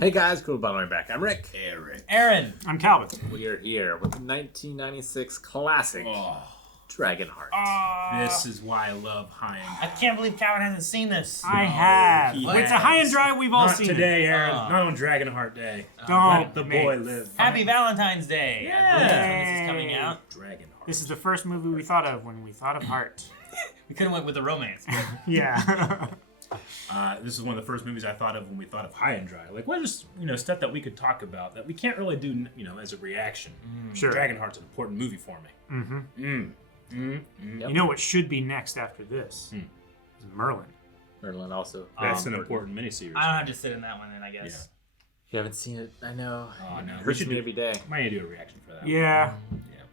Hey guys, cool about my back. I'm Rick. Eric. Aaron. I'm Calvin. We are here with the 1996 classic Dragonheart. This is why I love high I can't believe Calvin hasn't seen this. I have. he It's a has. high and dry. We've all Not seen today, it. Aaron. Not on Dragonheart Day. Don't Let the boy live. Happy Valentine's Day. Yeah. I believe that's when this is coming out. Dragonheart. This is the first movie we thought of when we thought of heart. We could have went with the romance. Yeah. This is one of the first movies I thought of when we thought of high and dry. Like, what is stuff that we could talk about that we can't really do, as a reaction. Sure. Dragonheart's an important movie for me. Yep. You know what should be next after this? Is Merlin. Merlin also. That's an important miniseries. I don't have to sit in that one then, I guess. Yeah. You haven't seen it? I know. Oh, no. It We hurts should me do every day. Might need to do a reaction for that. Yeah.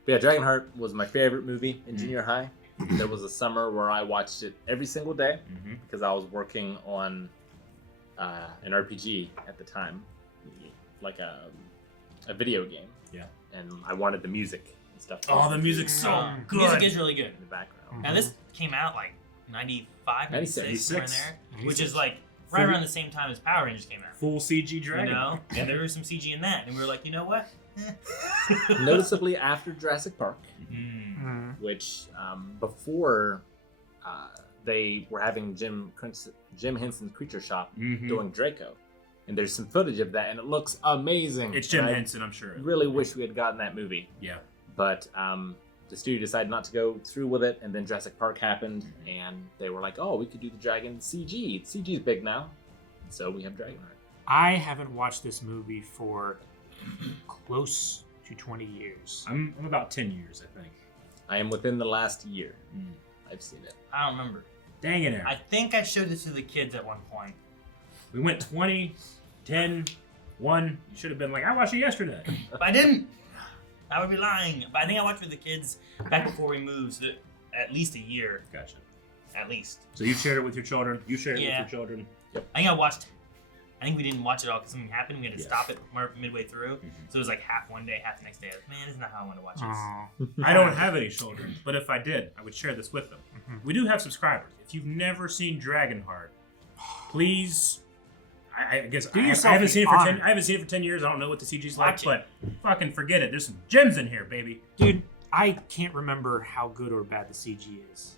But yeah, Dragonheart was my favorite movie in junior high. There was a summer where I watched it every single day because I was working on an RPG at the time, like a video game. Yeah. And I wanted the music and stuff. Oh, the music's so good. Music is really good. in the background. Now this came out like 95, 96, somewhere in there, 96. which is like right around the same time as Power Rangers came out. Full CG dragon. You know? And there was some CG in that, and we were like, you know what? Noticeably after Jurassic Park, which before they were having Jim Henson's Creature Shop doing Draco, and there's some footage of that, and it looks amazing. It's Jim And Henson, I'm sure. I really wish we had gotten that movie, Yeah. but the studio decided not to go through with it, and then Jurassic Park happened, and they were like, "Oh, we could do the Dragon CG. CG's big now," and so we have Dragonheart. I haven't watched this movie for close to 20 years. I'm about 10 years, I think. I am within the last year. I've seen it. I don't remember. Dang it, Aaron. I think I showed it to the kids at one point. We went 20, 10, 1. You should have been like, I watched it yesterday. But I didn't. I would be lying. But I think I watched with the kids back before we moved, so at least a year. Gotcha. At least. So you shared it with your children. You shared it Yeah. with your children. I think we didn't watch it all because something happened. We had to stop it midway through. So it was like half one day, half the next day. I was like, man, this is not how I want to watch this. Oh. I don't have any children, but if I did, I would share this with them. We do have subscribers. If you've never seen Dragonheart, please. I guess I haven't seen it for 10. I haven't seen it for 10 years. I don't know what the CG's like, but fucking forget it. There's some gems in here, baby. Dude, I can't remember how good or bad the CG is.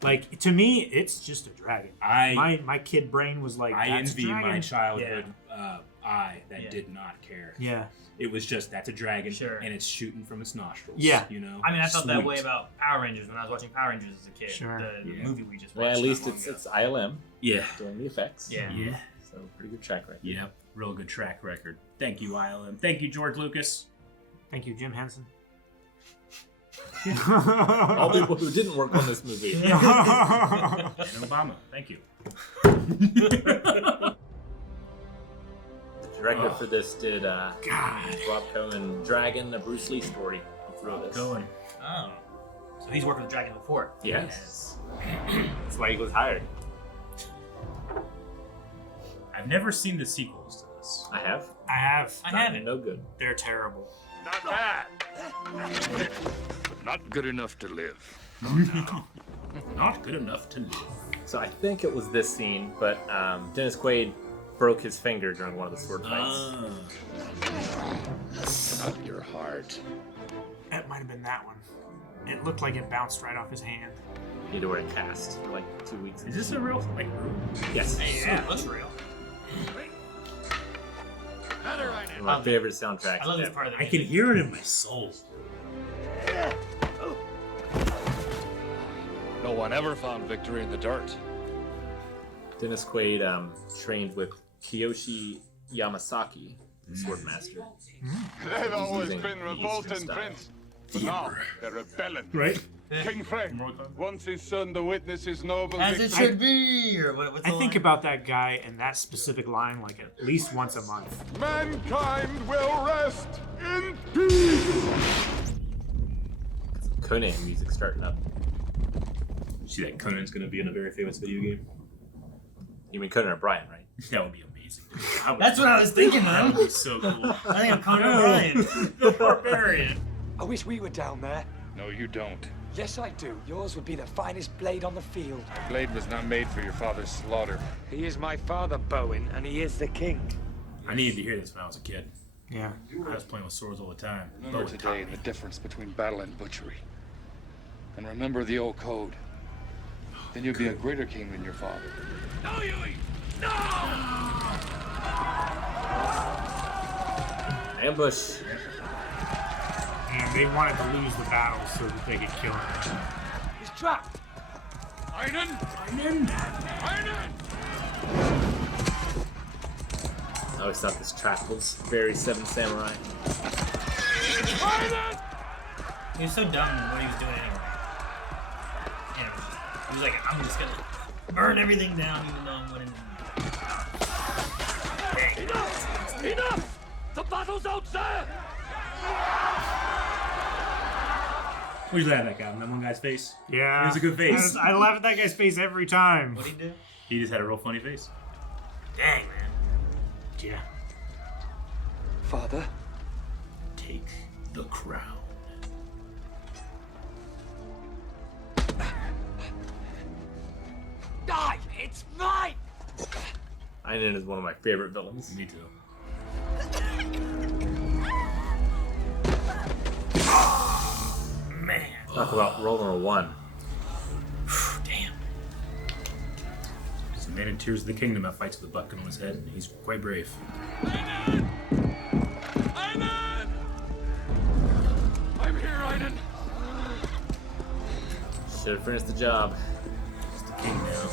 Like, to me, it's just a dragon. My kid brain was like, I that's envy a dragon. my childhood eye that did not care. Yeah. It was just, that's a dragon, Sure. and it's shooting from its nostrils. Yeah. I mean, I felt that way about Power Rangers when I was watching Power Rangers as a kid. Sure. The movie we just watched. Well, at least not long it's ago. ILM Yeah. doing the effects. Yeah. Yeah. So pretty good track record. Yeah. Real good track record. Thank you, ILM. Thank you, George Lucas. Thank you, Jim Henson. All people who didn't work on this movie. And Obama. Thank you. The director for this did Rob Cohen, Dragon, a Bruce Lee story. He threw this. Going. Oh. So he's worked with Dragon before. Yes. That's why he was hired. I've never seen the sequels to this. I have. I have. I haven't. No good. They're terrible. Not bad. Not good enough to live. Not good enough to live. So I think it was this scene, but Dennis Quaid broke his finger during one of the sword fights. Not your heart. It might have been that one. It looked like it bounced right off his hand. He had to wear a cast for like 2 weeks. Is this a real, room? Yes. Yeah, it looks real. One of my favorite soundtracks. I love this ever. part of the I can hear it in my soul. No one ever found victory in the dirt. Dennis Quaid trained with Kiyoshi Yamasaki, the sword master. They've always using been the revolting, Eastern style. Prince. But now they're rebelling. Right? King Frank wants his son to witness his noble As it victory. should be! Or what's the I think line? about that guy and that specific line like at least once a month. Mankind will rest in peace. Conan music starting up. You see that Conan's going to be in a very famous video game? You mean Conan O'Brien, right? That would be amazing. That's what I was thinking, That man. would be so cool. I think I'm Conan O'Brien. The barbarian. I wish we were down there. No, you don't. Yes, I do. Yours would be the finest blade on the field. My blade was not made for your father's slaughter. He is my father, Bowen, and he is the king. I needed to hear this when I was a kid. Yeah. I was playing with swords all the time. Remember today the difference between battle and butchery. And remember the old code. Then you'll be a greater king than your father. No, Huey! No! Ambush. And they wanted to lose the battle so that they could kill him. He's trapped. Einen! I always thought this track was very Seven Samurai. He was so dumb in what he was doing anyway. And he was like, I'm just gonna burn everything down even though I'm winning. Dang. Enough! The battle's out there! What'd you laugh at that guy? That one guy's face? Yeah. It was a good face. I laugh at that guy's face every time. What'd he do? He just had a real funny face. Dang, man. Yeah. Father, Take the crown. die! It's mine! Einen is one of my favorite villains. Me too. Man. Talk about rolling a 1. Damn. He's a man in Tears of the Kingdom that fights with a bucket on his head, and he's quite brave. Einen! I'm here, Einen! Should have finished the job. He's the king now.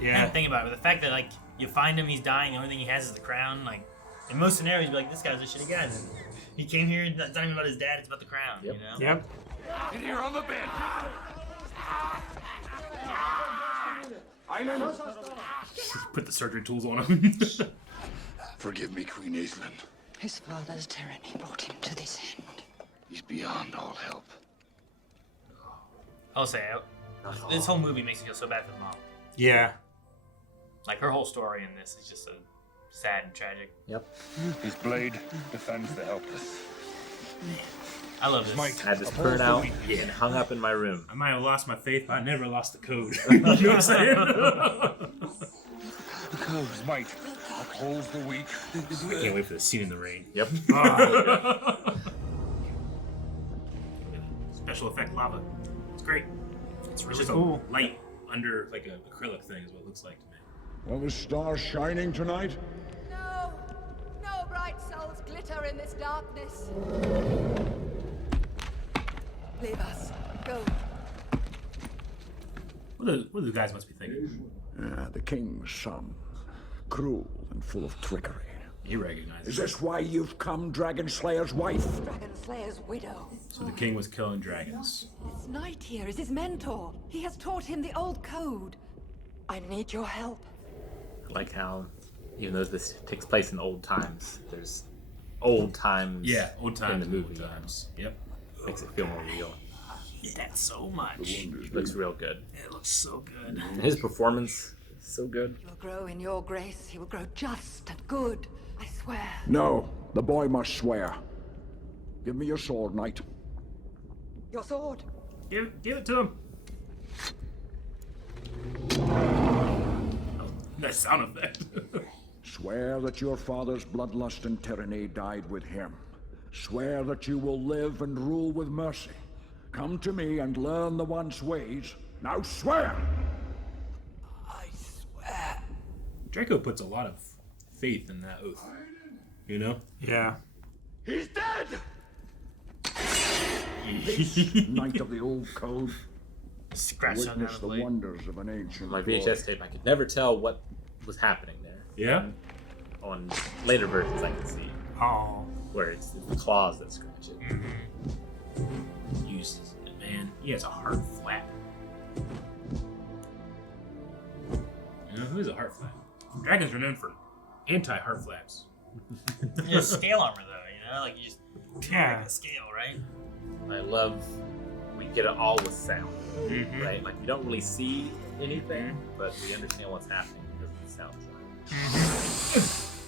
Yeah. Think about it. With the fact that like you find him, he's dying. The only thing he has is the crown. Like in most scenarios, you'd be like, this guy's a shitty guy. And he came here. It's not even about his dad. It's about the crown. Yep. You know. Yep. In here on the bed! Put the surgery tools on him. Forgive me, Queen Aisling. His father's tyranny brought him to this end. He's beyond all help. I'll say this whole movie makes me feel so bad for the mom. Yeah. Like her whole story in this is just so sad and tragic. Yep. His blade defends the helpless. I love this. I had this printed out and hung up in my room. I might have lost my faith, but I never lost the code. You know what I'm saying? The code's might upholds the weak. I can't wait for the scene in the rain. Yep. Special effect lava. It's great. It's It's really just cool. a light under like an acrylic thing is what it looks like to me. Are the stars shining tonight? No, no bright souls glitter in this darkness. Leave us. Go. What do the guys must be thinking? The king's son. Cruel and full of trickery. He recognizes. Is this why you've come, Dragon Slayer's wife? Dragon Slayer's widow. So the king was killing dragons. This knight here is his mentor. He has taught him the old code. I need your help. I like how, even though this takes place in old times, there's old times. Yeah, old times. in the movie. Old times. Yep. Makes it feel more real. I hate that so much. Looks real good. It looks so good. And his performance is so good. He will grow in your grace. He will grow just and good. I swear. No, the boy must swear. Give me your sword, knight. Your sword. Give it to him. Oh, nice sound effect. Swear that your father's bloodlust and tyranny died with him. Swear that you will live and rule with mercy. Come to me and learn the one's ways. Now swear! I swear. Draco puts a lot of faith in that oath. You know? Yeah. He's dead! Knight of the old code. Scratch on Witness the blade. wonders of an ancient My glory. VHS tape, I could never tell what was happening there. Yeah? On later versions, I can see Oh. where it's the claws that scratch it. Uses it, man. He has a heart flap. You know, who is a heart flap? Dragons are known for anti-heart flaps. It's scale armor though, you know, like you just Yeah. like a scale, right? I love we get it all with sound, Mm-hmm. right? Like you don't really see anything, but we understand what's happening because of the sound design.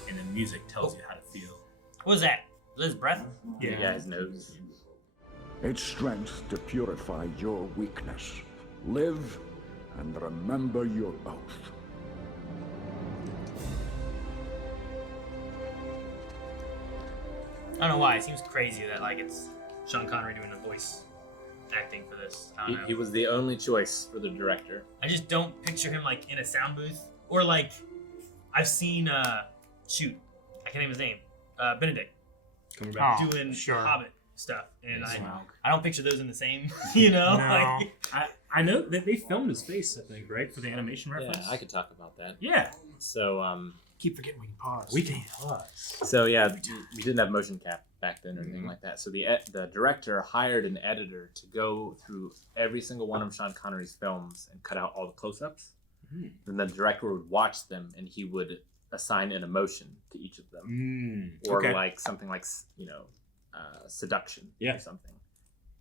And the music tells you how to feel. What was that? Was that his breath? Yeah, his nose. Its strength to purify your weakness. Live and remember your oath. don't know why. It seems crazy that like it's Sean Connery doing the voice acting for this. I don't know. He was the only choice for the director. I just don't picture him like in a sound booth or like I've seen shoot, I can't name his name. Benedict doing Hobbit stuff, and I don't picture those in the same. You know, no. I know that they filmed his face. I think right for the animation reference. Yeah, I could talk about that. Yeah. So keep forgetting we can pause. We can pause. So yeah, we didn't have motion cap back then or anything like that. So the director hired an editor to go through every single one of Sean Connery's films and cut out all the close-ups. And the director would watch them and he would assign an emotion to each of them, or like something like seduction or something.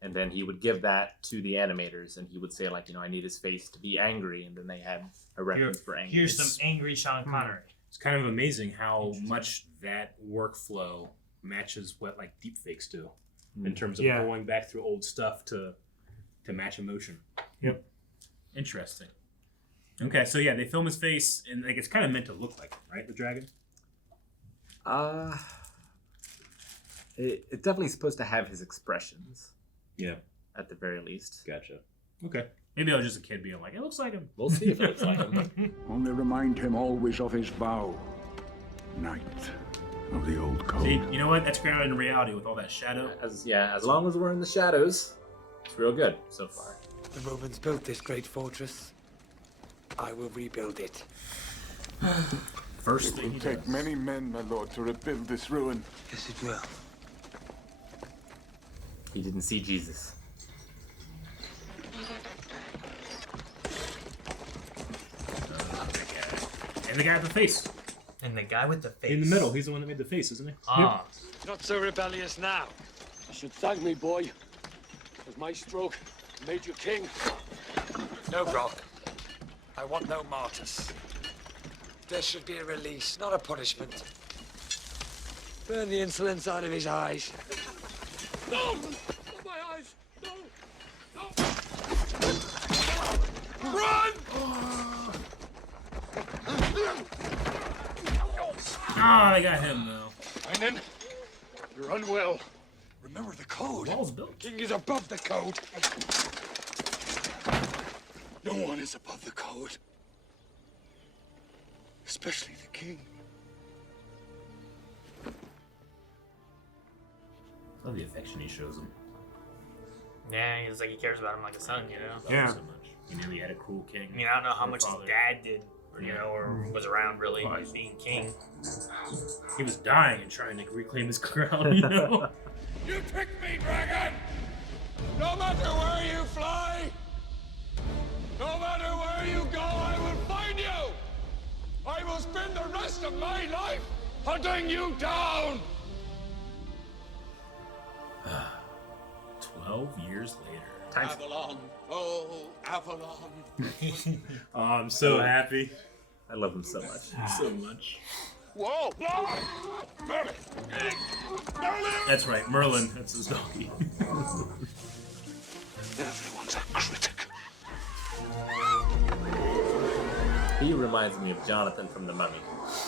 And then he would give that to the animators, and he would say like, I need his face to be angry, and then they had a reference for angry. Here's some angry Sean Connery. It's kind of amazing how much that workflow matches what like deepfakes do in terms of going back through old stuff to match emotion. Yep. Interesting. Okay, so yeah, they film his face, and like it's kind of meant to look like him, right? The dragon. It's definitely supposed to have his expressions. Yeah. At the very least. Gotcha. Okay. Maybe I was just a kid being like, it looks like him. We'll see if it looks like him. Only remind him always of his vow. Knight of the old code. See, you know what? That's grounded in reality with all that shadow. As long as we're in the shadows, it's real good so far. The Romans built this great fortress. I will rebuild it. First It thing will take many men, my lord, to rebuild this ruin. Yes, it will. He didn't see Jesus. And the guy with the face. And the guy with the face. In the middle. He's the one that made the face, isn't he? Ah. Not so rebellious now. You should thank me, boy. It was my stroke that made you king. No, Brock. I want no martyrs. There should be a release, not a punishment. Burn the insolence out of his eyes. No! Not my eyes! No! No! Run! Ah, they got him though. Brendan, you're unwell. Remember the code. Wall's built. King is above the code. No one is above the code. Especially the king. I love the affection he shows him. Yeah, it's like he cares about him like a son, you know? Yeah. So much. He knew he had a cruel king. I mean, I don't know how much his dad did, or was around really being king. He was dying and trying to reclaim his crown, you know? You tricked me, dragon! No matter where you fly, no matter where you go, I will find you! I will spend the rest of my life hunting you down! 12 years later. Avalon, oh, Avalon. Oh, I'm so happy. I love him so much. So much. Whoa! Merlin! That's right, Merlin. That's his donkey. Everyone's a critic. He reminds me of Jonathan from The Mummy.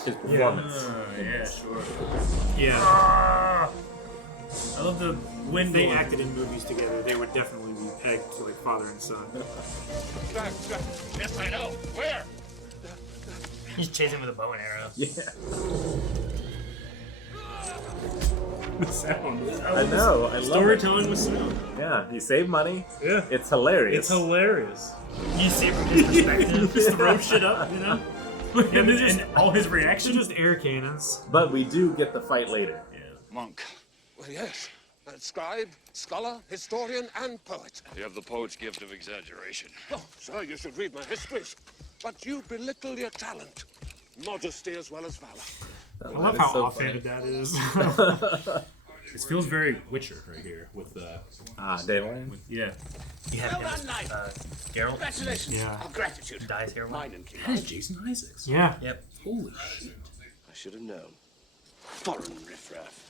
His performance. Yeah, sure. Yeah. I love the wind. They acted in movies together. They would definitely be pegged to like father and son. Yes, I know. Where? He's chasing with a bow and arrow. Yeah. The sound. I know. I love Storytelling with sound. Yeah, you save money. Yeah. It's hilarious. It's hilarious. You see it from his perspective. Just throw shit up, you know? and all his reactions. Just air cannons. But we do get the fight later. Yeah. Monk. Well, yes. Scribe, scholar, historian, and poet. You have the poet's gift of exaggeration. Oh, sir, you should read my histories. But you belittle your talent. Modesty as well as valor. I love how offhanded that is. This feels very Witcher right here with the Daylight. yeah. You have him as Geralt. Congratulations. Yeah. Of gratitude. Dies here. Mine and King. That's Jason Isaacs. Yeah. Yep. Holy shit. I should have known. Foreign riffraff.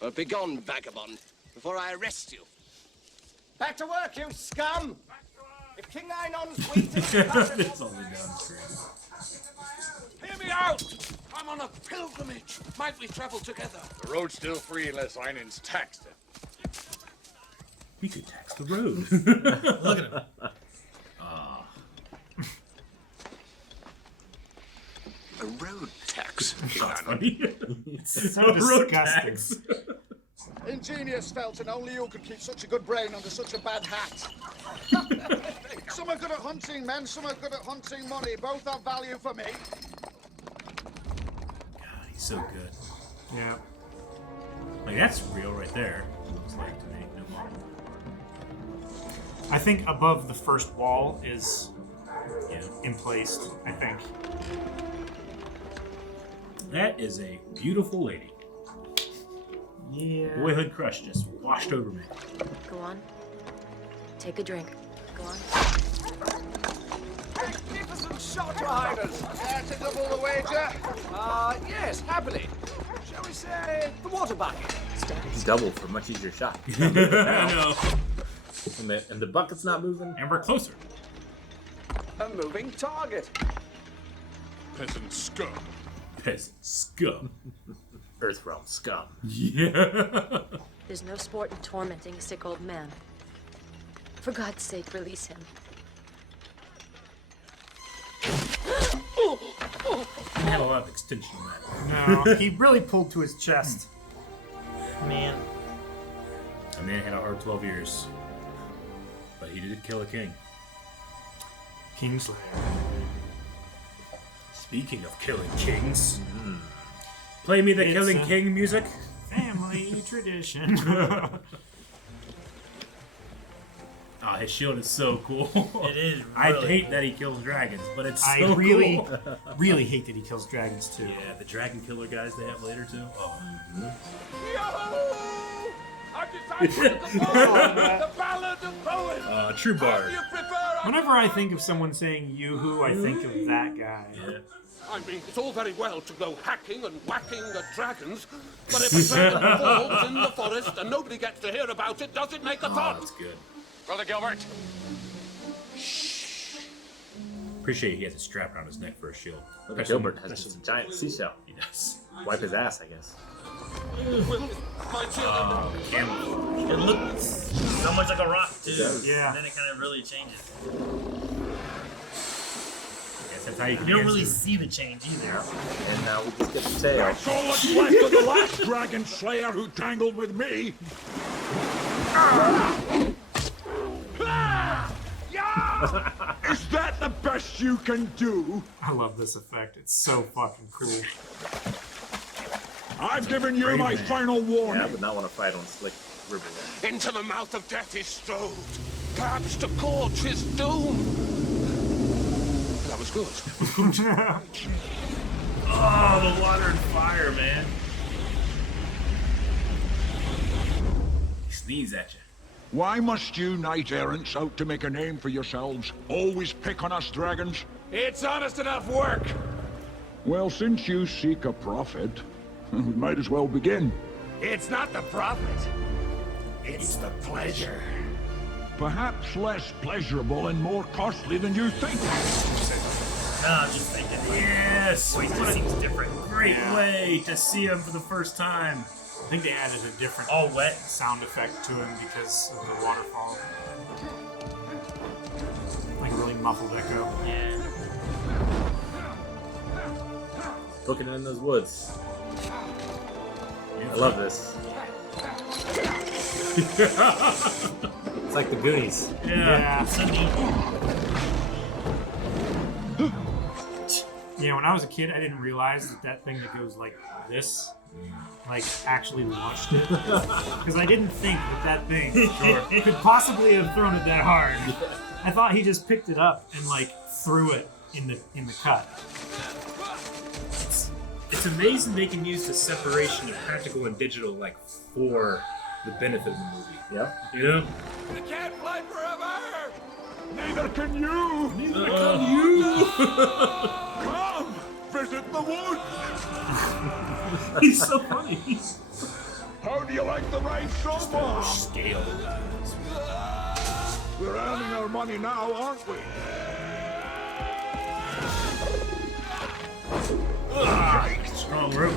Well, begone, vagabond, before I arrest you. Back to work, you scum! If King Ainon's wheat is It's only down the screen. hear me out! I'm I'm on a pilgrimage. Might we travel together? The road's still free unless Einen's taxed it. We could tax the road. Look at him. A road tax. It's so disgusting. Ingenious, Felton. Only you could keep such a good brain under such a bad hat. Some are good at hunting men, some are good at hunting money. Both have value for me. God, he's so good. Yeah. Like, that's real right there. Looks like to me. No more. I think above the first wall is emplaced, I think. That is a beautiful lady. Yeah. Boyhood crush just washed over me. Go on. Take a drink. Go on. Magnificent shot, Riders. To double the wager? Yes, happily. Shall we say the water bucket? Double for a much easier shot. I know. And the bucket's not moving. And we're closer. A moving target. Peasant scum. Peasant scum. Earthrealm scum. Yeah. There's no sport in tormenting a sick old man. For God's sake, release him. He had a lot of extension on that. No, he really pulled to his chest. Man. And then had a hard 12 years. But he did kill a king. Kingslayer. Speaking of killing kings, play me the Killing King music. Family tradition. Oh, his shield is so cool. It is. I Really hate that he kills dragons, but it's so I really, cool. really hate that he kills dragons too. Yeah, the dragon killer guys they have later too. Oh. I've decided the ballad of poets. True bard. Whenever I think of someone saying yoo-hoo, I think of that guy. Yeah. I mean, it's all very well to go hacking and whacking at dragons, but if a dragon falls in the forest and nobody gets to hear about it, does it make a thought? That's good. Brother Gilbert. Appreciate he has a strap around his neck for a shield. Look at Gilbert has just a giant seashell. He does. Wipe his ass, I guess. Camel. It looks so much like a rock, too. Yeah. And then it kind of really changes. That's how you don't really see the change either. And now we just get the tail. That's all that's left of the last dragon slayer who tangled with me. Is that the best you can do? I love this effect. It's so fucking cool. I've given you my final warning. Yeah, I would not want to fight on Slick River. Into the mouth of death he strode, perhaps to court his doom. That was good. Oh, the water and fire, man. He sneezed at you. Why must you knight-errants out to make a name for yourselves always pick on us dragons? It's honest enough work. Well, since you seek a profit, we might as well begin. It's not the profit. It's the pleasure. Perhaps less pleasurable and more costly than you think. No, I'm just thinking. Yes! Wait, this seems different. Great way to see him for the first time. I think they added a different all wet sound effect to him because of the waterfall. Like a really muffled echo. Yeah. Booking it in those woods. I love this. It's like the Goonies. Yeah. So neat. Yeah, when I was a kid, I didn't realize that thing that goes like this, like, actually launched it. Because I didn't think that thing could possibly have thrown it that hard. I thought he just picked it up and like threw it in the cut. It's amazing they can use the separation of practical and digital like for the benefit of the movie. Yeah. You know? We can't fly forever. Neither can you! Neither can you! Come! Visit the woods! He's so funny. How do you like the ride so far? Scale. We're earning our money now, aren't we? strong rope.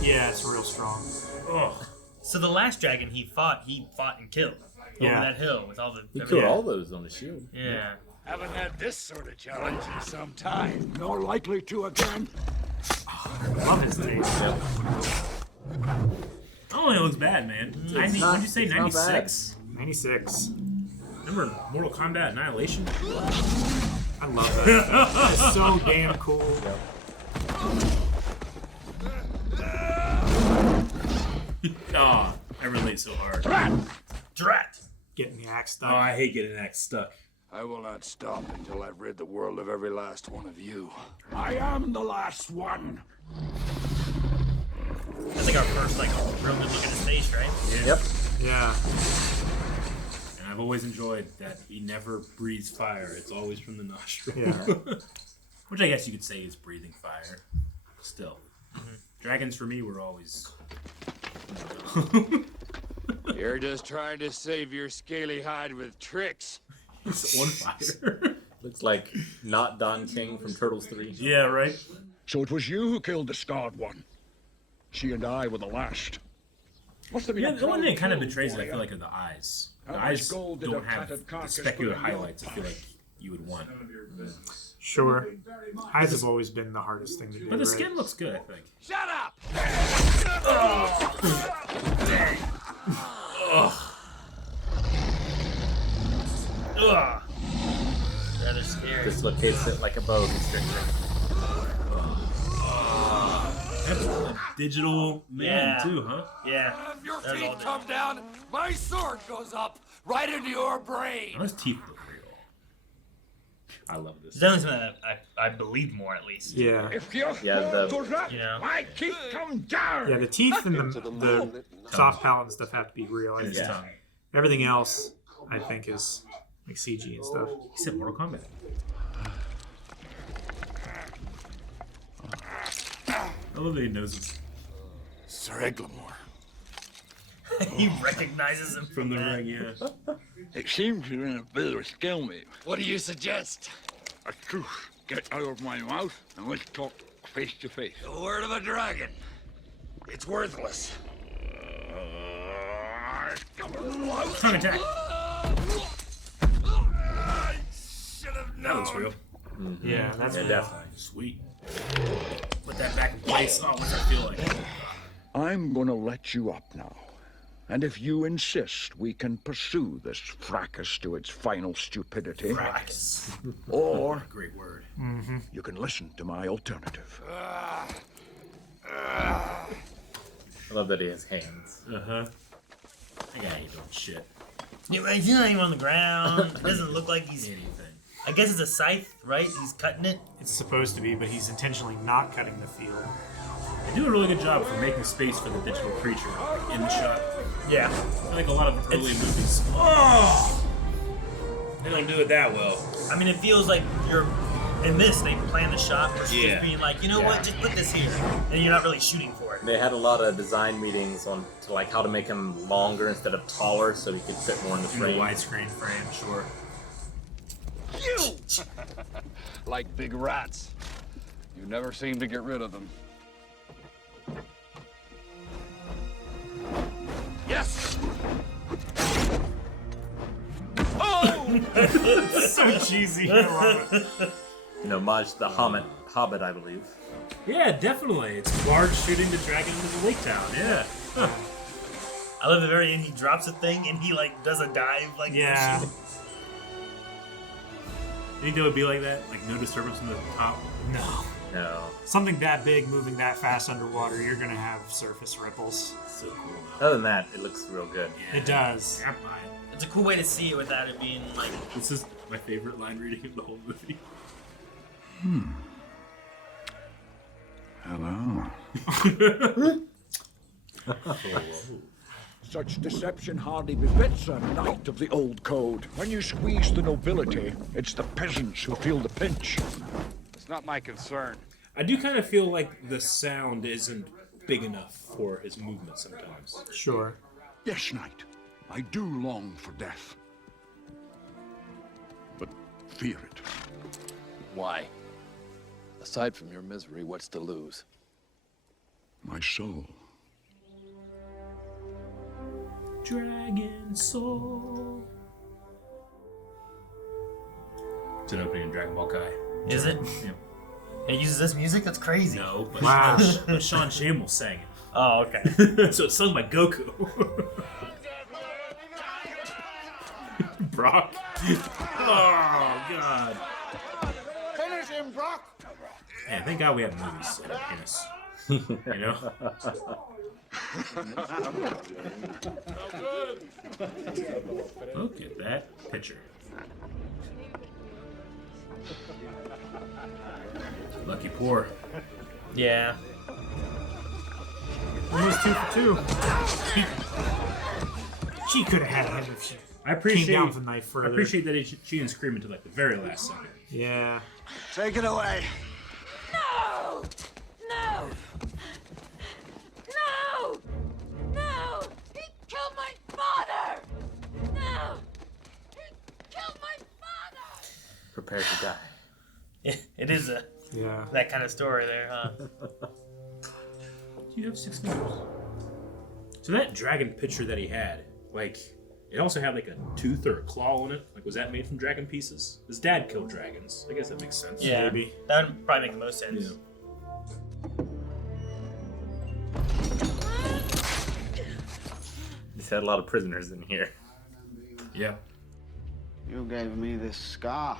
Yeah, it's real strong. Oh. So the last dragon he fought and killed over that hill with all the. He killed all those on the shield. Yeah. Haven't had this sort of challenge in some time. You're likely to again. I love his taste. Yep. I don't think it looks bad, man. 90, what'd you say, 96? 96. Remember Mortal Kombat Annihilation? I love that. It's so damn cool. Oh, I relate so hard. Drat! Getting the axe stuck. Oh, I hate getting an axe stuck. I will not stop until I've rid the world of every last one of you. I am the last one. That's like our first real good look at his face, right? Yeah. Yep. Yeah. And I've always enjoyed that he never breathes fire. It's always from the nostril. Yeah. Which I guess you could say is breathing fire. Still. Dragons for me were always... You're just trying to save your scaly hide with tricks. He's on fire. Looks like not Don King from Turtles 3. Yeah, right? So it was you who killed the scarred one. She and I were the last. Must have been Yeah, the one thing that kind of betrays it, I feel like, are the eyes. The eyes don't have the specular highlights I feel like you would want. Sure. Eyes have always been the hardest thing to do. But the skin looks good, I think. Shut up! Ugh. Rather scary. Dislocates it like a boa constrictor. That's a digital man too, huh? Yeah. If your That's all teeth they- come down, my sword goes up right into your brain. Those teeth look real. I love this. It's definitely something that I believe more, at least. Yeah. If your Yeah, sword goes up, You know? my teeth come down. Yeah, the teeth and the soft palate and stuff have to be real. I And his think. tongue. Everything else, I think, is like CG and stuff. He said Mortal Kombat. I love that he knows it. Sir Eglamour. He recognizes him From the ring, yeah. It seems you're in a bit of a stalemate. What do you suggest? A truce. Get out of my mouth and let's talk face to face. The word of a dragon. It's worthless. Tongue attack. I should have known. That looks real. Yeah, that's Yeah, real. definitely. Sweet. Put that back in place. Oh, what's that feel like? I'm gonna let you up now. And if you insist, we can pursue this fracas to its final stupidity. Fracas. Or Great word. you can listen to my alternative. I love that he has hands. Uh-huh. That guy ain't doing shit. Yeah, he's not even on the ground. It doesn't look like he's. Anything. I guess it's a scythe, right? He's cutting it. It's supposed to be, but he's intentionally not cutting the field. They do a really good job for making space for the digital creature in the shot. Yeah. I feel like a lot of early movies. Oh! They don't do it that well. I mean, it feels like you're. In this, they plan the shot versus Yeah. just being like, you know what, just put this here. And you're not really shooting for it. They had a lot of design meetings on to like how to make him longer instead of taller so he could fit more in the In the frame. widescreen frame, sure. You! Like big rats. You never seem to get rid of them. Yes! Oh! So cheesy. I love it. An homage to the Hobbit, I believe. Yeah, definitely. It's Bard shooting the dragon into the lake town. Yeah. Huh. I love the very end. He drops a thing and he like does a dive like Yeah. this. You think they would be like that? Like no disturbance from the top? No. No. Something that big moving that fast underwater, you're gonna have surface ripples. So cool. Other than that, it looks real good. Yeah. It does. Yeah, I'm buying. It's a cool way to see it without it being like. This is my favorite line reading of the whole movie. Hello. Oh, whoa. Such deception hardly befits a knight of the old code. When you squeeze the nobility, it's the peasants who feel the pinch. It's not my concern. I do kind of feel like the sound isn't big enough for his movement sometimes. Sure. Yes, knight. I do long for death. But fear it. Why? Aside from your misery, what's to lose? My soul. Dragon Soul. It's an opening in Dragon Ball Kai. Is it? Yeah. It uses this music? That's crazy. No, but, Wow. but Sean Shamwell sang it. Oh, okay. So it's sung by Goku. Brock. Oh, God. Finish him, Brock! Man, thank God we have movies. Yes. You know? Look at that picture. Lucky poor. Yeah. Almost 2 for 2. She could have had him if she came down with the knife further. I appreciate that she didn't scream until like the very last second. Yeah. Take it away. No! No! No! No! He killed my father! No! He killed my father! Prepare to die. It is that kind of story there, huh? Do you have 6 minutes? So that dragon picture that he had, like, it also had like a tooth or a claw on it. Like, was that made from dragon pieces? His dad killed dragons. I guess that makes sense. Yeah, Maybe. That would probably make the most sense. Yeah. He's had a lot of prisoners in here. Yeah. You gave me this scar.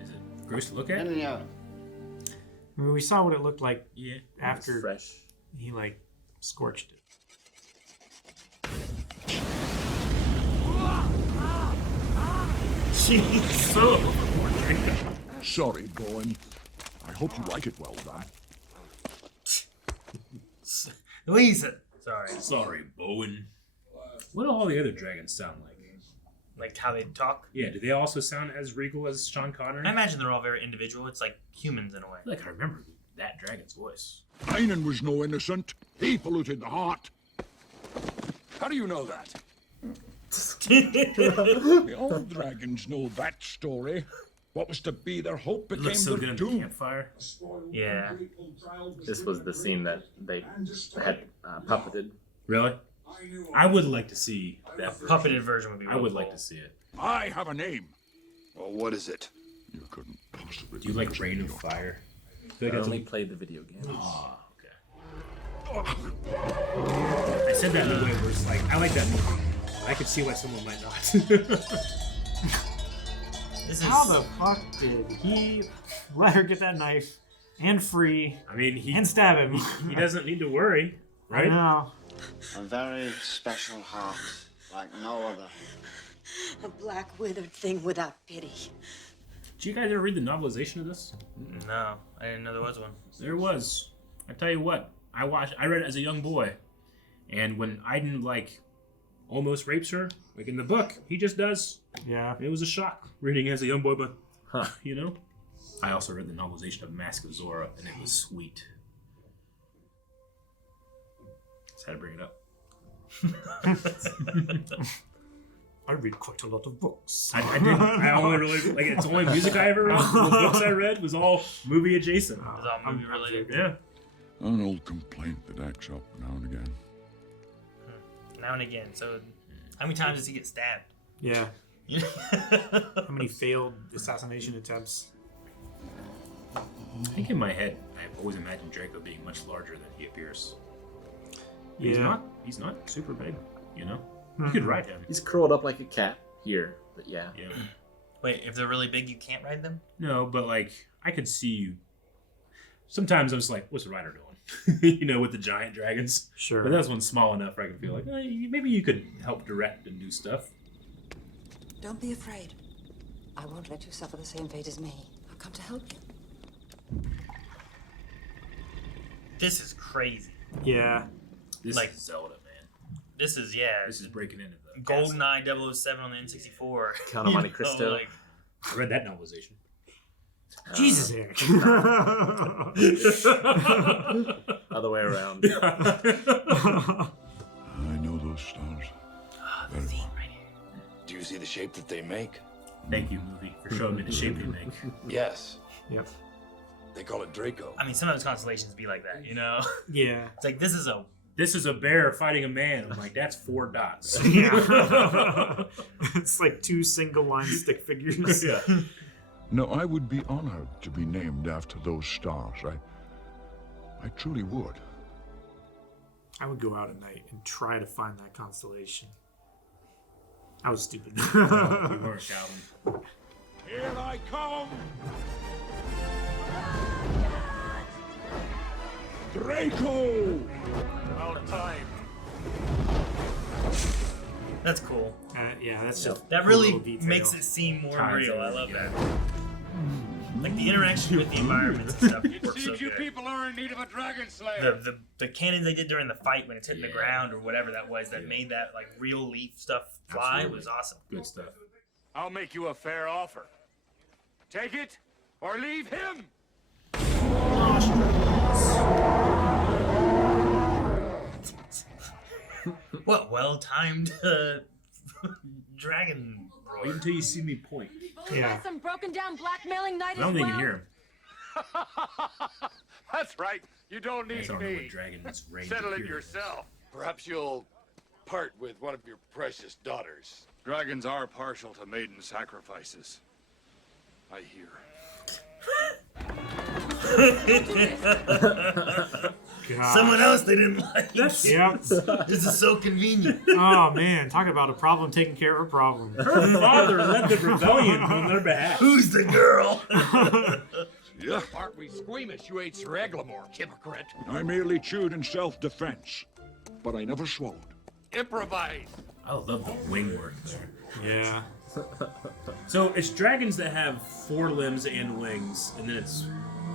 Is it gross to look at? Yeah. I mean, we saw what it looked like After after fresh. he like scorched it. Jeez, so Sorry, Bowen. I hope you like it well done. Louisa. Sorry. Sorry, Bowen. What do all the other dragons sound like? Like how they talk? Yeah, do they also sound as regal as Sean Connery? I imagine they're all very individual. It's like humans in a way. I feel like I remember that dragon's voice. Einan was no innocent. He polluted the heart. How do you know that? The old dragons know that story. What was to be their hope It became looks so their good in the doom. campfire. Yeah. This was the scene that they had puppeted. Really? I would like to see that version. Puppeted version would be I really would cool. like to see it. I have a name. Well, what is it? You couldn't possibly. Do you like Rain of Fire? I only played the video game. Oh, okay. I said that in a way where it's like, I like that movie. I could see why someone might not. How the fuck did he let her get that knife and free? I mean, and stab him. He doesn't need to worry, right? I know. A very special heart, like no other. A black withered thing without pity. Did you guys ever read the novelization of this? No, I didn't know there was one. There was. I tell you what, I read it as a young boy, and when Aiden like almost rapes her, like in the book, he just does. Yeah. It was a shock reading it as a young boy, but you know. I also read the novelization of Mask of Zorro, and it was sweet. Just had to bring it up. I read quite a lot of books. I did. I only really like it's the only music I ever read. The books I read was all movie adjacent. It was all movie related. Yeah. An old complaint that acts up now and again. Now and again. So, how many times does he get stabbed? Yeah. How many failed assassination attempts? I think in my head, I've always imagined Draco being much larger than he appears. Yeah. He's not super big, you know? You could ride him. He's curled up like a cat here, but yeah. Yeah. Wait, if they're really big, you can't ride them? No, but like, I could see you. Sometimes I was like, what's the rider doing? You know, with the giant dragons. Sure. But that's one small enough where I can feel like, maybe you could help direct and do stuff. Don't be afraid. I won't let you suffer the same fate as me. I'll come to help you. This is crazy. Yeah. This Like- is Zelda, man. This is, This is breaking into the GoldenEye 007 on the N64. Count of Monte Cristo. Like, I read that novelization. Jesus, Eric. Other way around. I know those stars. the theme right here. Do you see the shape that they make? Thank you, movie, for showing me the shape they make. Yes. Yep. They call it Draco. I mean, some of those constellations be like that, you know? Yeah. It's like, this is a bear fighting a man. I'm like, that's 4 dots. Yeah. It's like 2 single-line stick figures. Yeah. No, I would be honored to be named after those stars. I truly would. I would go out at night and try to find that constellation. I was stupid. No, we weren't, Calvin. Here I come! Draco! About time. That's cool. Yeah, that's just that cool really little detail. makes it seem more Ties real. in, I love yeah. that. Like the interaction with the environments and stuff It works so seems you good. people are in need of a dragon slayer. The cannons they did during the fight when it's hitting the ground or whatever that was that made that like real leaf stuff fly Absolutely. was awesome. Good stuff. I'll make you a fair offer. Take it or leave him. What well-timed dragon roar. Wait until you see me point. Yeah. Some broken down blackmailing night I don't as think well. you can hear him. That's right. You don't I need just don't know me. what dragon's range Settle of it hearing. yourself. Perhaps you'll part with one of your precious daughters. Dragons are partial to maiden sacrifices. I hear. God. Someone else they didn't like. Yep. This is so convenient. Oh man, talk about a problem taking care of a problem. Her father led the rebellion on their behalf. Who's the girl? Yeah. Aren't we squeamish? You ate Sir Eglamour, hypocrite. I merely chewed in self-defense, but I never swallowed. Improvise. I love the wing work there. Yeah. So it's dragons that have 4 limbs and wings, and then it's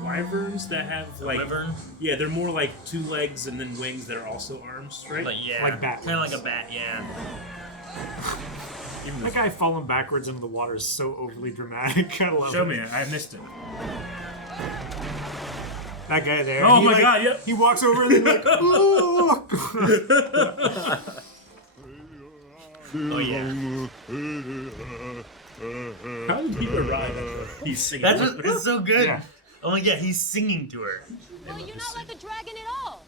wyverns that have like Wyvern? Yeah, they're more like 2 legs and then wings that are also arms, right? Like yeah, Like bat kind of wings. like a bat. Yeah. That guy falling backwards into the water is so overly dramatic. I love Show it. me, I missed it. That guy there. Oh he, my like, God! Yep. He walks over and then like, ooh. Oh yeah. How do people ride that? He's singing. That's so good. Yeah. Oh my god, he's singing to her. Well, you're not like a dragon at all.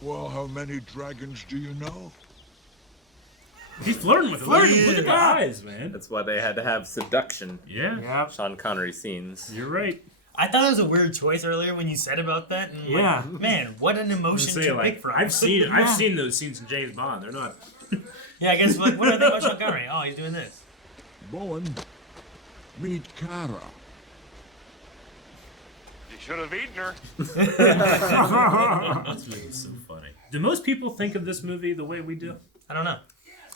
Well, how many dragons do you know? He's flirting with her. Look at the eyes, man. That's why they had to have seduction. Yeah. Yep. Sean Connery scenes. You're right. I thought it was a weird choice earlier when you said about that. And Yeah. like, man, what an emotion Say, to like, pick from. I've seen those scenes in James Bond. They're not. Yeah, I guess like, what do I think about Sean Connery? Oh, he's doing this. Bowen, meet Kara. You should have eaten her. This movie's so funny. Do most people think of this movie the way we do? I don't know.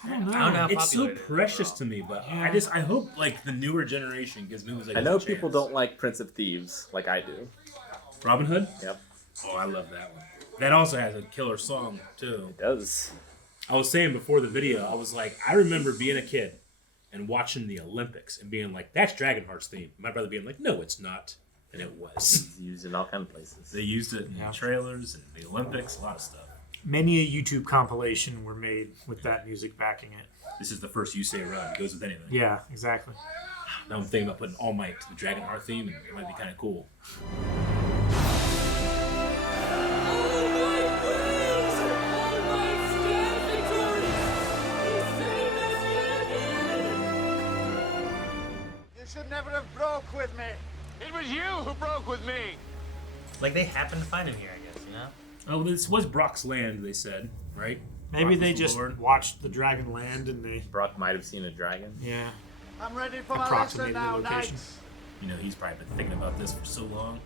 I don't know. I don't know how It's so popular it is precious to me, but I hope like the newer generation gives movies like I this know a people chance. don't like Prince of Thieves like I do. Robin Hood? Yep, Oh, I love that one. That also has a killer song too. it does. I was saying before the video, I was like, I remember being a kid and watching the Olympics and being like, that's Dragonheart's theme. My brother being like, no, it's not. And it was. It's used in all kind of places. They used it in the trailers and the Olympics, a lot of stuff. Many a YouTube compilation were made with that music backing it. This is the first You Say Run. It goes with anything. Yeah, exactly. Now I'm thinking about putting All Might to the Dragonheart theme, and it might be kind of cool. You should never have broke with me. It was you who broke with me. Like they happened to find him here, I guess. You know. Oh, this was Brock's land, they said, right? Maybe Brock they was the just Lord. watched the dragon land and they, Brock might have seen a dragon. yeah, I'm ready for my lesson approximated the now, location. knights. You know, he's probably been thinking about this for so long.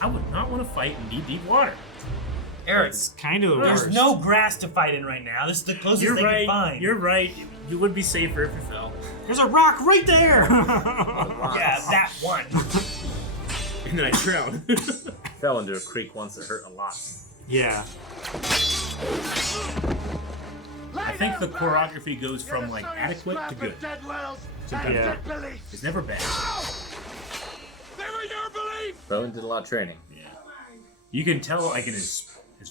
I would not want to fight in deep, deep water. Eric, It's kind of the there's worst. no grass to fight in right now. This is the closest You're they right. can find. You're right. You would be safer if you fell. There's a rock right there. Yeah, that one. And then I drowned. Fell into a creek once. It hurt a lot. Yeah. I think the choreography goes from like adequate to good. Sometimes Yeah. it's never bad. They were your belief. Rowan did a lot of training. Yeah. You can tell like in his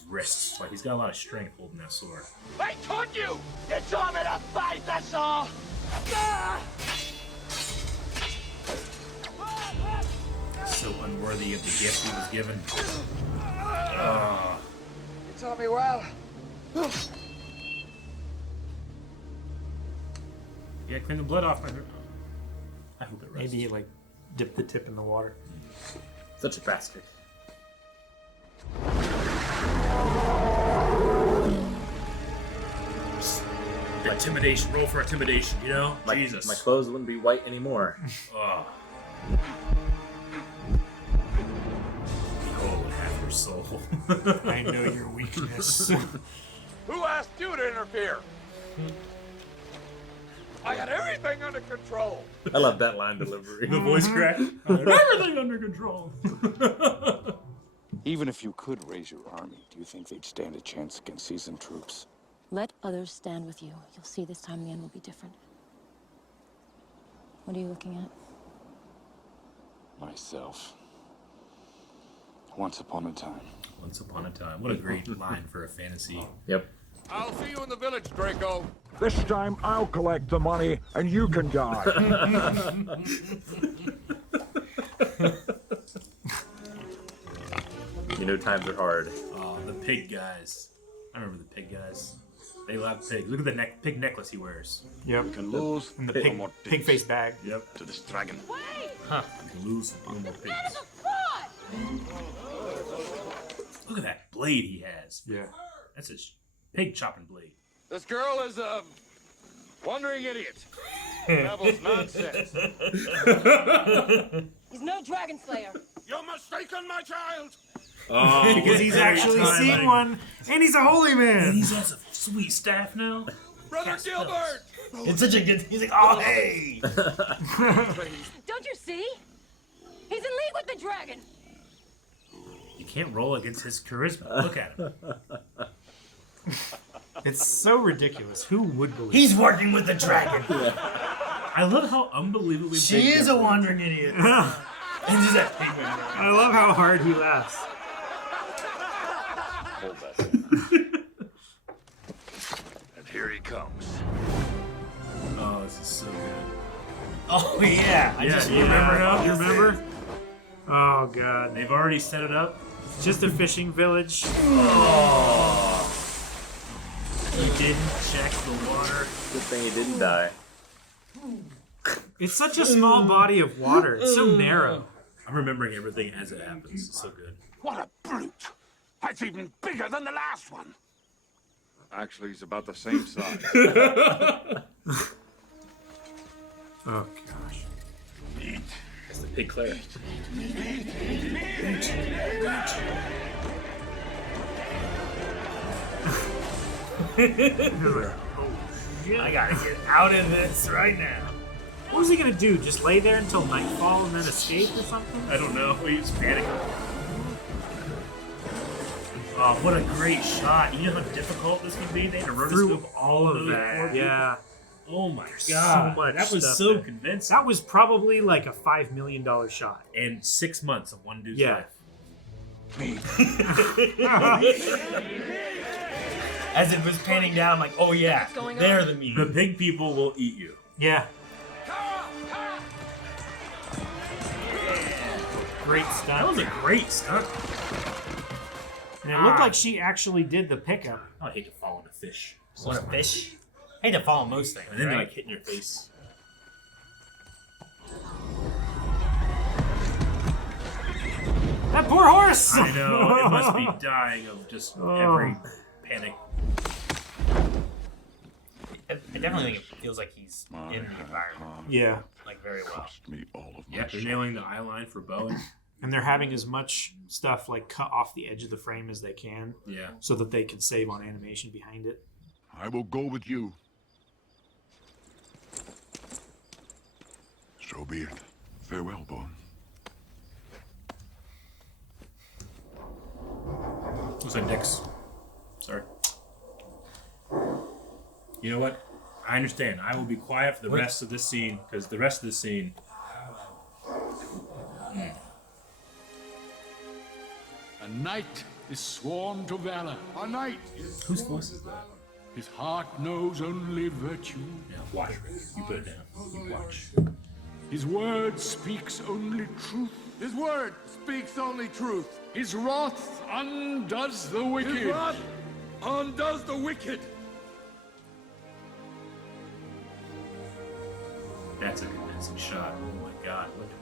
wrists, like he's got a lot of strength holding that sword. I taught you. You taught me to fight. That's all. Ah! so unworthy of the gift he was given. You taught me well. Yeah, clean the blood off my. I hope it rests. Maybe he like dipped the tip in the water. Such a bastard. Intimidation. Roll for intimidation. You know, Jesus. My clothes wouldn't be white anymore. Oh. Behold, half your soul. I know your weakness. Who asked you to interfere? I had everything under control. I love that line delivery. The voice crack. I had everything under control. Even if you could raise your army, do you think they'd stand a chance against seasoned troops? Let others stand with you. You'll see this time the end will be different. What are you looking at? Myself. Once upon a time. Once upon a time. What a great line for a fantasy. Yep. I'll see you in the village, Draco. This time I'll collect the money and you can die. You know times are hard. Oh, the pig guys. I remember the pig guys. They love pigs. Look at the pig necklace he wears. Yep. We can lose And the pig face bag. Yep. to this dragon. Huh. We can lose no more pigs. Look at that blade he has. Yeah. That's a pig chopping blade. This girl is a wandering idiot. Babbles nonsense. He's no dragon slayer. You're mistaken, my child. Oh, Because he's actually seen one, and he's a holy man. And he's got a sweet staff now. Brother Gilbert. It's such a good. He's like, oh hey. Don't you see? He's in league with the dragon. You can't roll against his charisma. Look at him. It's so ridiculous. Who would believe? He's working with the dragon. I love how unbelievably She big is a wandering idiot. And she's like, I love how hard he laughs. And here he comes. Oh, this is so good. oh yeah. I just remember now? You remember? Oh god. They've already set it up. Just a fishing village. Oh. He didn't check the water. Good thing he didn't die. It's such a small body of water. It's so narrow. I'm remembering everything as it happens. It's so good. What a brute. That's even bigger than the last one. Actually, he's about the same size. Oh gosh. It's the pig cleric. I gotta get out of this right now. What was he gonna do? Just lay there until nightfall and then escape or something? I don't know. He's panicking. Oh, what a great shot. You know how difficult this would be? They had to rotoscope all of that. Yeah. Oh my So god. much that was stuff so there. convincing. That was probably like a $5 million shot. And 6 months of one dude's Yeah. life. As it was panning down, I'm like, oh yeah, they're the meat. The pig people will eat you. Yeah. Great stunt. That was a great stunt. And it looked like she actually did the pickup. Oh, I hate to fall in a fish. What a fish. I hate to fall on most things. And then they right? like hit in your face. That poor horse! I know. It must be dying of just every panic. I definitely think it feels like he's in the environment. Yeah. Like very well. Me all of my Yeah, they're nailing the eye line for Bowen. And they're having as much stuff like cut off the edge of the frame as they can. Yeah. So that they can save on animation behind it. I will go with you. So be it. Farewell, Bowen. Looks like Nick's. Sorry. You know what? I understand. I will be quiet for the rest of this scene, because the rest of the scene... A knight is sworn to valor. A knight. Whose voice is that? His heart knows only virtue. Yeah, watch. You put it down. You watch. His word speaks only truth. His word speaks only truth. His wrath undoes the wicked. His wrath undoes the wicked. That's a convincing shot. Oh my god, look at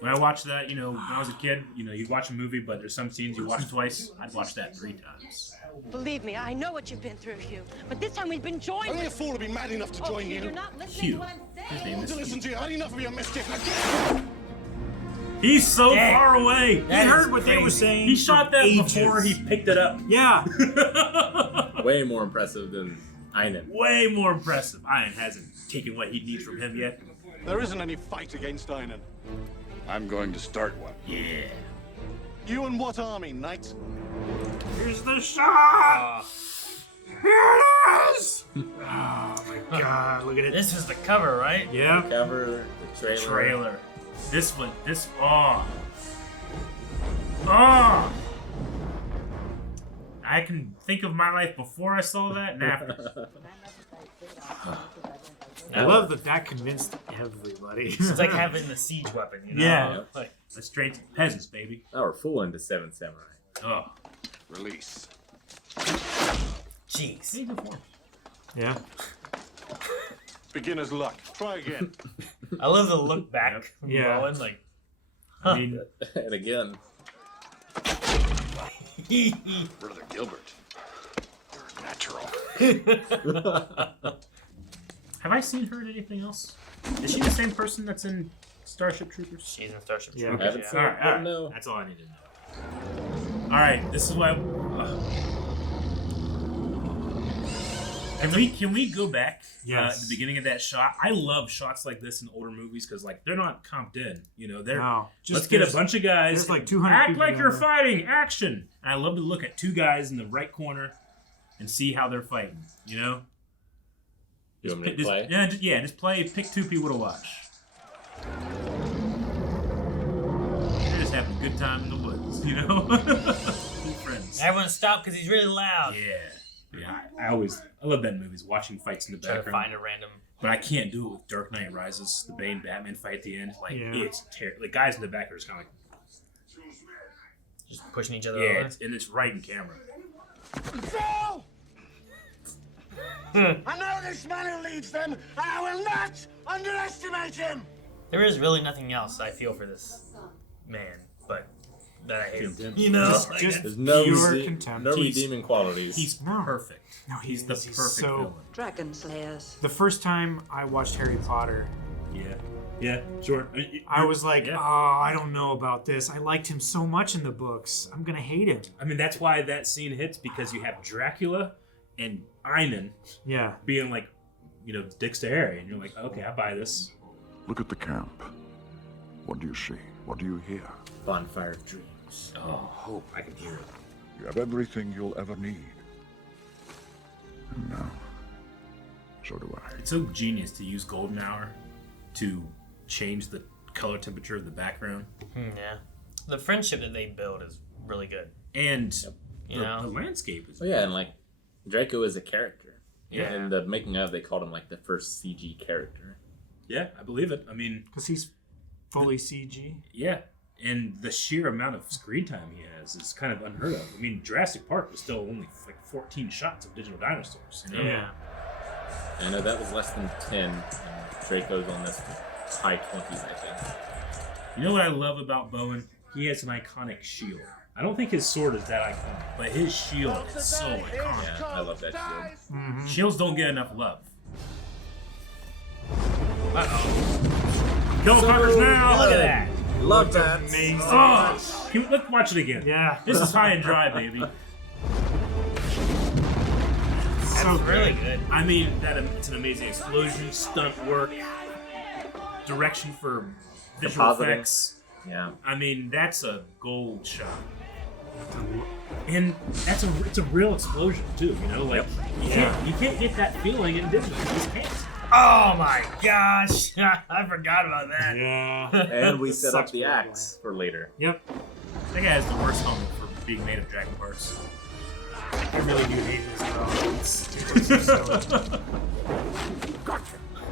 when I watched that, you know, when I was a kid, you know, you'd watch a movie, but there's some scenes you watch twice. I'd watch that 3 times. Believe me, I know what you've been through, Hugh. But this time we've been joined. Only a fool would be mad enough to join you. You're not listening to what I'm saying. His name is To listen to you, I had enough of your mischief. Now get He's so Dang. far away. He heard what they were saying. He shot for that ages. before he picked it up. Yeah. Way more impressive than Einen. Way more impressive. Ian hasn't taken what he needs from him yet. There isn't any fight against Einen. I'm going to start one. Yeah. You and what army, knight? Here's the shot. Here it is. Oh my god! Look at it. This is the cover, right? Yeah. Cover, the trailer. This one, oh. Oh! I can think of my life before I saw that and after. I love that convinced everybody. It's like having the siege weapon, you know? Yeah. Like, Let's straight peasants, baby. Now we're full into Seven Samurai. Oh. Release. jeez. Yeah. Beginner's luck. Try again. I love the look back from Yeah. Rowan, like, I mean, and again. Brother Gilbert, you're natural. Have I seen her in anything else? Is she the same person that's in Starship Troopers? She's in Starship Yeah. Troopers. Haven't seen All it, right, but all right. no. That's all I need to know. All right, this is why. Can we go back Yes. at the beginning of that shot? I love shots like this in older movies because like they're not comped in. You know, they're No, just let's get a there's- bunch of guys. there's like 200 act people like down you're there. fighting. Action! And I love to look at two guys in the right corner and see how they're fighting. You know. You want me to Just- play? Yeah, just play. Pick two people to watch. They're just having a good time in the woods, you know. Good friends. Everyone stop because he's really loud. Yeah. I love that in movies, watching fights in the Try to background. find a random. But I can't do it with Dark Knight Rises, the Bane Batman fight at the end. Like Yeah. it's terrible. The guys in the back are just kind of Just pushing each other like, over. and it's right in camera. Phil! I know this man who leads them, and I will not underestimate him! There is really nothing else I feel for this man, but that I hate him. Contempt. You know? Just- Like, just- There's no Pure re- contempt. no He's- redeeming qualities. He's No. perfect. No, he's the he's perfect so- villain. Dragon Slayers. The first time I watched Harry Potter, Yeah, sure. I was like, Yeah. oh, I don't know about this. I liked him so much in the books. I'm gonna hate him. I mean, that's why that scene hits, because you have Dracula and Einen Yeah. being like, you know, dicks to Harry, and you're like, okay, I buy this. Look at the camp. What do you see? What do you hear? Bonfire of Dreams. Oh, hope. I can hear it. You have everything you'll ever need. And now, so do I. It's so genius to use golden hour to change the color temperature of the background. yeah. The friendship that they build is really good. And You the know? landscape is Oh yeah, and like Draco is a character. Yeah. In the making of, they called him like the first CG character. Yeah, I believe it. I mean, Because he's fully CG. yeah. And the sheer amount of screen time he has is kind of unheard of. I mean, Jurassic Park was still only like 14 shots of digital dinosaurs. You know? Yeah. And I know that was less than 10, and Draco's on this high 20s, I think. You know what I love about Bowen? He has an iconic shield. I don't think his sword is that iconic, but his shield is so iconic. Yeah, I love that shield. Mm-hmm. Shields don't get enough love. Uh-oh. Kill fuckers now! Look at that! Love that. Amazing. Oh, let's watch it again. Yeah. This is high and dry, baby. That's really good. I mean, it's an amazing explosion, stunt work, direction for visual Compositing. effects. Yeah. I mean, that's a gold shot. And it's a real explosion too, you know? Like you can't get that feeling in digital. You just can't. Oh my gosh. I forgot about that. Yeah. And we set up Sucks the for axe for later. Yep. That guy has the worst helmet for being made of dragon parts. I really do hate this, bro. It's so silly.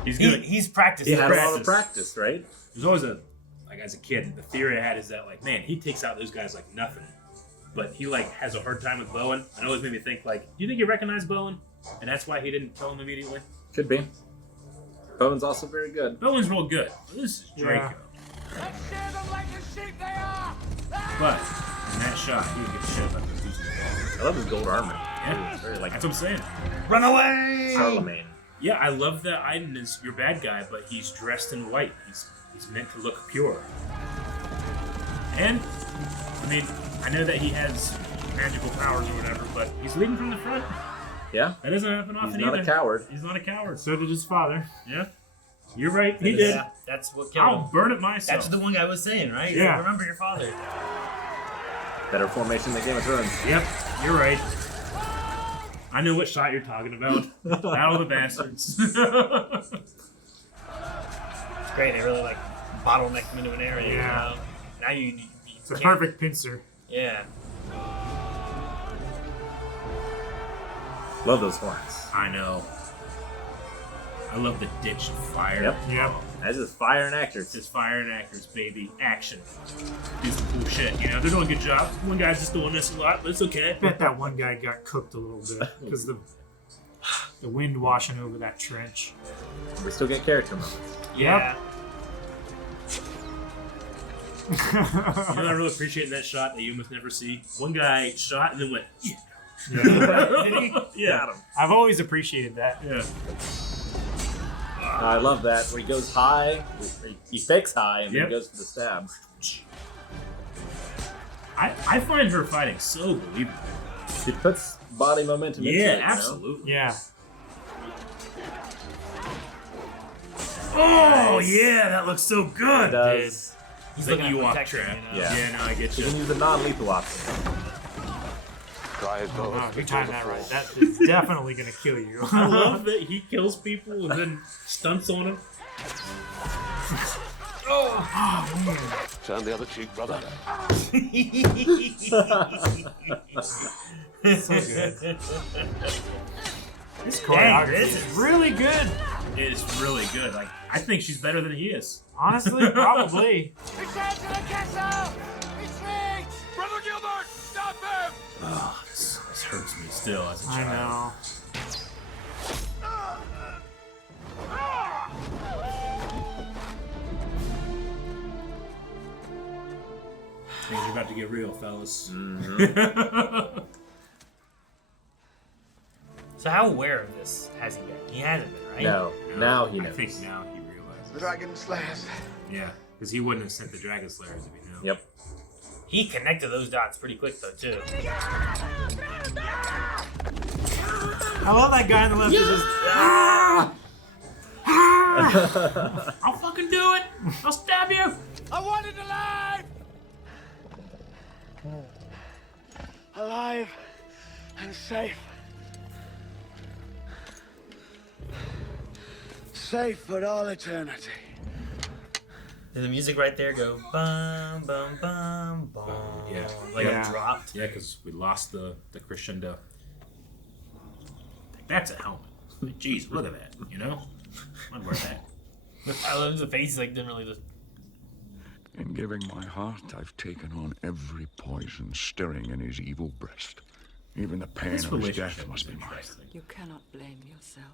He's good. He's practiced. He had a lot of practice, right? There's always as a kid, the theory I had is that like, man, he takes out those guys like nothing, but he like has a hard time with Bowen. And it always made me think like, do you think he recognized Bowen, and that's why he didn't kill him immediately? Could be. Bowen's also very good. Bowen's real good. This is Draco. Let's shear them like the sheep they are! But in that shot, he would get shit about those pieces. I love his gold armor. Yeah, Very, like, that's what I'm saying. Run away! Charlemagne. Yeah, I love that Aiden is your bad guy, but he's dressed in white. He's meant to look pure. And, I mean, I know that he has magical powers or whatever, but he's leading from the front. Yeah. That doesn't happen often He's not either. a coward. He's not a coward. So did his father. Yeah. You're right. He did. Yeah, that's what killed him. I'll burn it myself. That's what the one guy was saying, right? Yeah. So remember your father. Better formation than Game of Thrones. Yep, you're right. I know what shot you're talking about. Battle of the Bastards. It's great. They really like bottlenecked him into an area. Yeah. You know? Now you It's a perfect pincer. Yeah. Love those horns. I know. I love the ditch of fire. Yep. That's just fire and actors. Just fire and actors, baby. Action. Do some cool shit. You know, they're doing a good job. One guy's just doing this a lot, but it's okay. I bet that one guy got cooked a little bit because the wind washing over that trench. We still get character moments. Yeah. You know what I really appreciate in that shot that you almost never see? One guy shot and then went, yeah. Did he? Yeah. Got him. I've always appreciated that. Yeah. I love that. Where he goes high, he fakes high, and Yep. then goes for the stab. I find her fighting so believable. She puts body momentum into it. Yeah, you know? absolutely. Yeah. Oh, yeah, that looks so good, It does. He's Like looking you at walk protection, trap. you know? Yeah. Yeah, no, I get You you. can use the non-lethal option. Oh, if you time that right, that is definitely going to kill you. I love that he kills people and then stunts on them. Turn the other cheek, brother. So good. This choreography is really good. It is really good. Like, I think she's better than he is. Honestly, probably. Return to the castle! Retreat! Brother Gilbert, stop him! Oh, this hurts me still as a I child. Things are about to get real, fellas. So how aware of this has he been? He hasn't been, right? No. Now he I knows. think now he realizes. The Dragon Slayers. Yeah, because he wouldn't have sent the Dragon Slayers if he knew. Yep. He connected those dots pretty quick, though, too. I love that guy on the left. Is just, I'll fucking do it! I'll stab you! I want it alive! Alive and safe. Safe for all eternity. Did the music right there go bum bum bum bum? Yeah. Like Yeah. it dropped. Yeah, because we lost the crescendo. That's a helmet. Like, jeez, look at that. You know? I'd wear that. I love the face, like, didn't really just. In giving my heart, I've taken on every poison stirring in his evil breast. Even the pain This of his relationship death must is be mine. interesting. You cannot blame yourself.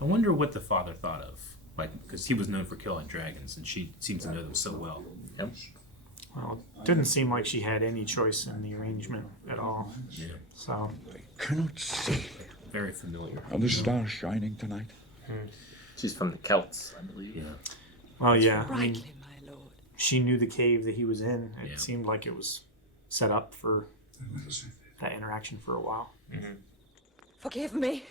I wonder what the father thought of. Like, because he was known for killing dragons, and she seems to know them so well. Yep. well, it didn't seem like she had any choice in the arrangement at all. Yeah. So, I cannot see. Very familiar. Are the stars shining tonight? She's from the Celts, I believe. Yeah. well, yeah. I mean, Brightly, my lord. she knew the cave that he was in. It Yeah. seemed like it was set up for that interaction for a while. Forgive me.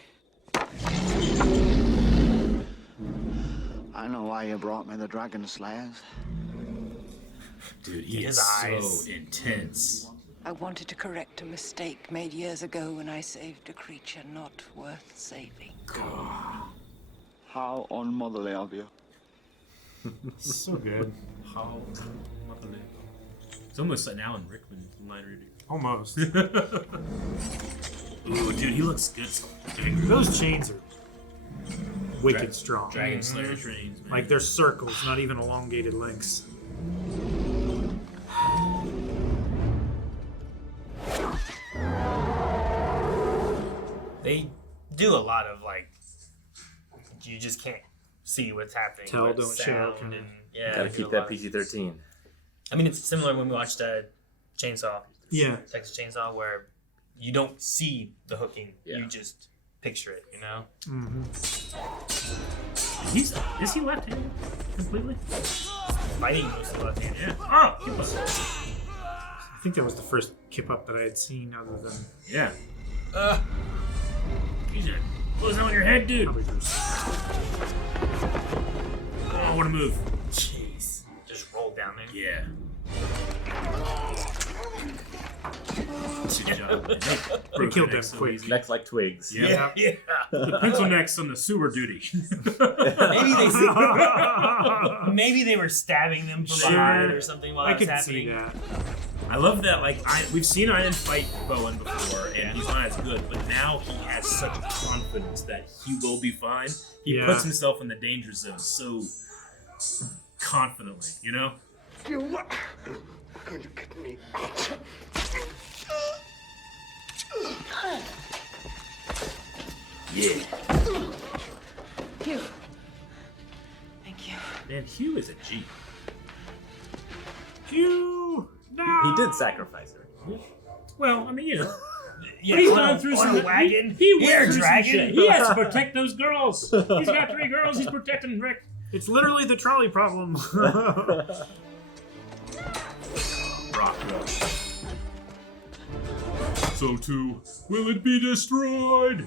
I know why you brought me the Dragon Slayers. Dude, he His is eyes. so intense. I wanted to correct a mistake made years ago when I saved a creature not worth saving. How unmotherly of you. So good. How motherly. It's almost like an Alan Rickman line reading. Almost. Ooh, dude, he looks good. Those chains are wicked strong. Dragon Slayer chains, man. Like they're circles, not even elongated links. They do a lot of like, you just can't see what's happening. Tell, with don't sound show. and yeah. Gotta keep that PG-13. I mean, it's similar when we watched Chainsaw. Yeah. Texas Chainsaw, where you don't see the hooking, Yeah. you just picture it, you know? Mm-hmm. Is he left-handed completely? Fighting mostly left-handed. Yeah. Oh! I think that was the first kip up that I had seen other than... Yeah. He's gonna close on your head, dude. Oh, what a move. Jeez. Just rolled down there. Yeah. Good job. They killed them quick. easy. Necks like twigs. Yeah. Yeah. The pencil necks on the sewer duty. Maybe they were stabbing them from behind or something while I that's could happening. see that. I love that. Like we've seen Ian fight Bowen before, and he's not as good. But now he has such confidence that he will be fine. He Yeah. puts himself in the danger zone so confidently. You know. You are going to get me out. Yeah. Hugh. Thank you. Man, Hugh is a G. Hugh! No! He did sacrifice her. Well, I mean, you know. Yeah, He's on gone a- through on some a wagon. He Here, went through dragon. some shit. He has to protect those girls. He's got 3 girls. He's protecting Rick. It's literally the trolley problem. Rock. So too, will it be destroyed?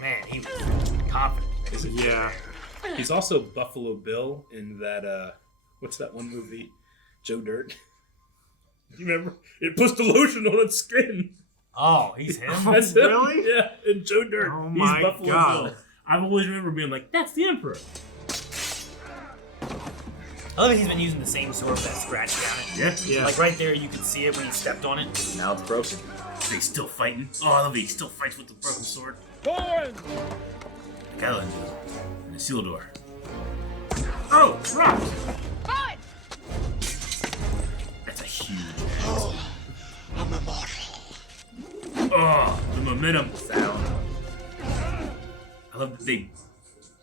Man, he was confident. Yeah. He's also Buffalo Bill in that, what's that one movie? Joe Dirt. You remember? It puts the lotion on its skin. Oh, he's him? That's him. Really? Yeah, in Joe Dirt. Oh He's my Buffalo God. Bill. I've always remember being like, that's the Emperor. I love that he's been using the same sword with that scratch down it. Yeah. Like right there, you could see it when he stepped on it. Now it's broken. He's still fighting. Oh, I love it. He still fights with the broken sword. Bowen! Kellen. And the seal door. Oh, rock! Bowen! That's a huge. Oh, I'm immortal. Oh, the momentum. Sound. I love that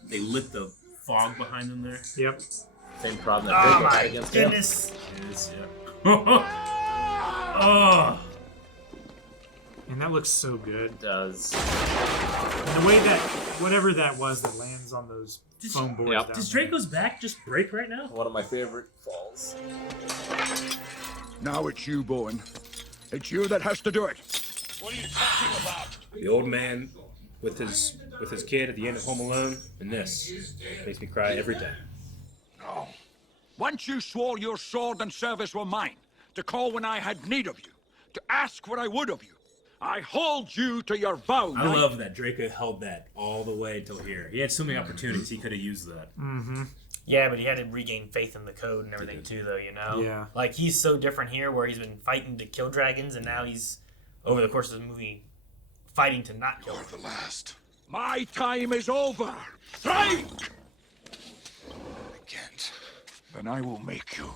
they lit the fog behind them there. Yep. Same problem that Oh Draco had my against goodness. Yes, yeah. Oh. And that looks so good. It does. And the way that, whatever that was that lands on those foam boards down Does there. Draco's back just break right now? One of my favorite falls. Now it's you, Bowen. It's you that has to do it. What are you talking about? The old man with his kid at the end of Home Alone, and this makes me cry every day. No. Once you swore your sword and service were mine, to call when I had need of you, to ask what I would of you. I hold you to your vow. I love that Draco held that all the way till here. He had so many opportunities. He could have used that. Mm-hmm. Yeah, but he had to regain faith in the code and everything too, though, you know? Yeah. Like, he's so different here where he's been fighting to kill dragons, and now he's, over the course of the movie, fighting to not kill them. You're the last. My time is over. Strike! I can't. Then I will make you.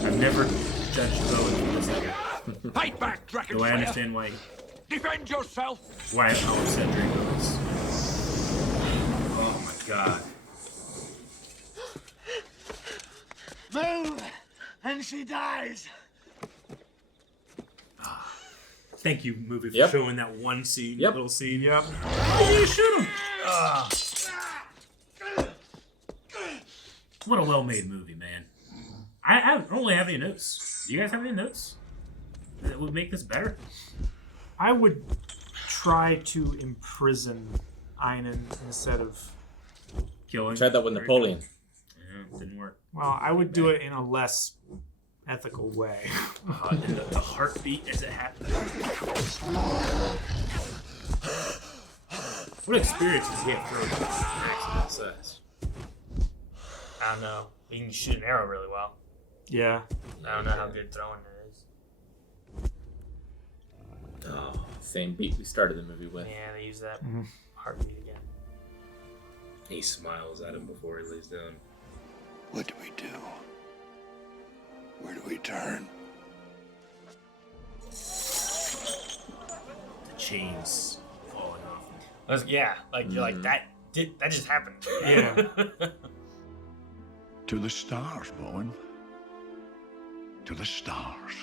I've never judged Bowen for this ever. Fight back, Dragon Do I Slayer. understand why Defend yourself. how upset Draco is? Oh my god. Move, and she dies. Thank you, movie, for Yep. showing that one scene, Yep. little scene. Yep. Oh, you shoot him! What a well-made movie, man. I don't really have any notes. Do you guys have any notes that would make this better? I would try to imprison Einan instead of... Killing. Tried that with Napoleon. Yeah, didn't work. Well, I would do it in a less ethical way. And the heartbeat as it happened. What experience does he have throwing accident size? I don't know. He can shoot an arrow really well. Yeah. I don't know how good throwing it is. Same beat we started the movie with. Yeah, they use that heartbeat again. He smiles at him before he lays down. What do we do? Where do we turn? The chains falling off. You're like that just happened. Yeah. To the stars, Bowen. To the stars.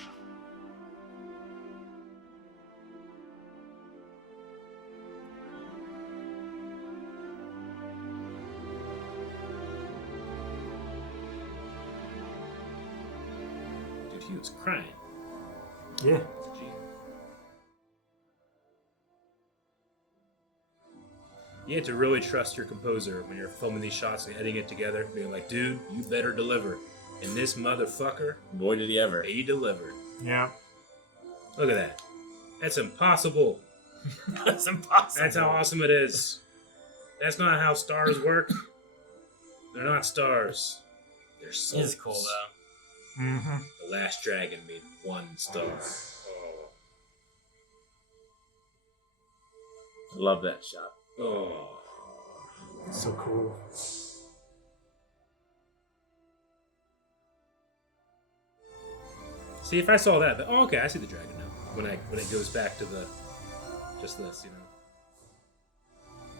Dude, he was crying. Yeah. You have to really trust your composer when you're filming these shots and editing it together, being like, dude, you better deliver. And this motherfucker, boy, did he ever. He delivered. Yeah. Look at that. That's impossible. That's impossible. That's how awesome it is. That's not how stars work. They're not stars. They're souls. It is cool, though. Mm-hmm. The Last Dragon made 1 star. I love that shot. Oh. It's so cool. See, if I saw that, but okay, I see the dragon now. When it goes back to the just this, you know.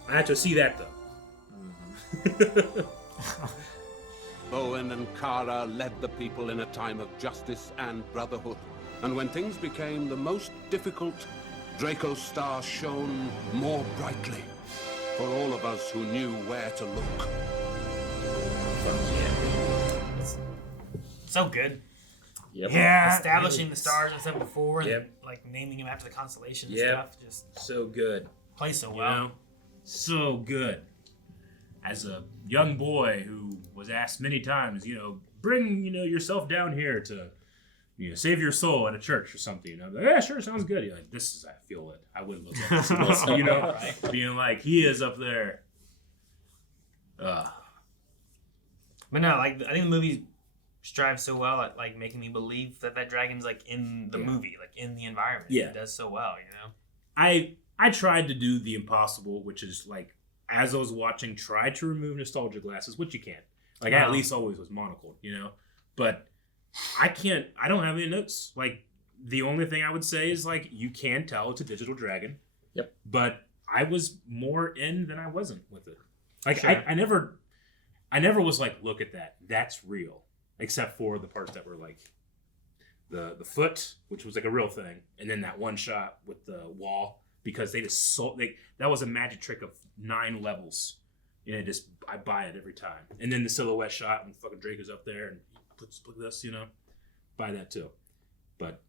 I have to see that though. Bowen and Kara led the people in a time of justice and brotherhood. And when things became the most difficult, Draco's star shone more brightly for all of us who knew where to look. So good. Yep. Yeah. Establishing the stars and stuff before, and Yep. like naming them after the constellations and Yep. stuff. Just So good. plays so You well. know? So good. As a young boy who was asked many times, bring, yourself down here to, save your soul at a church or something. I'm like, yeah, sure, sounds good. You're like, I feel it. I would look at this. Right? Being like, he is up there. But no, I think the movie strives so well at like making me believe that dragon's like in the movie, like in the environment. Yeah. It does so well, I tried to do the impossible, which is like, as I was watching, try to remove nostalgia glasses, which you can't. Like, I at least always was monocled, But I don't have any notes. Like, the only thing I would say is, like, you can tell it's a digital dragon. Yep. But I was more in than I wasn't with it. Like, Sure. I never was like, look at that. That's real. Except for the parts that were, like, the foot, which was, like, a real thing. And then that one shot with the wall. Because they just that was a magic trick of 9 levels, and I buy it every time. And then the silhouette shot when fucking Draco's up there and puts this, buy that too. But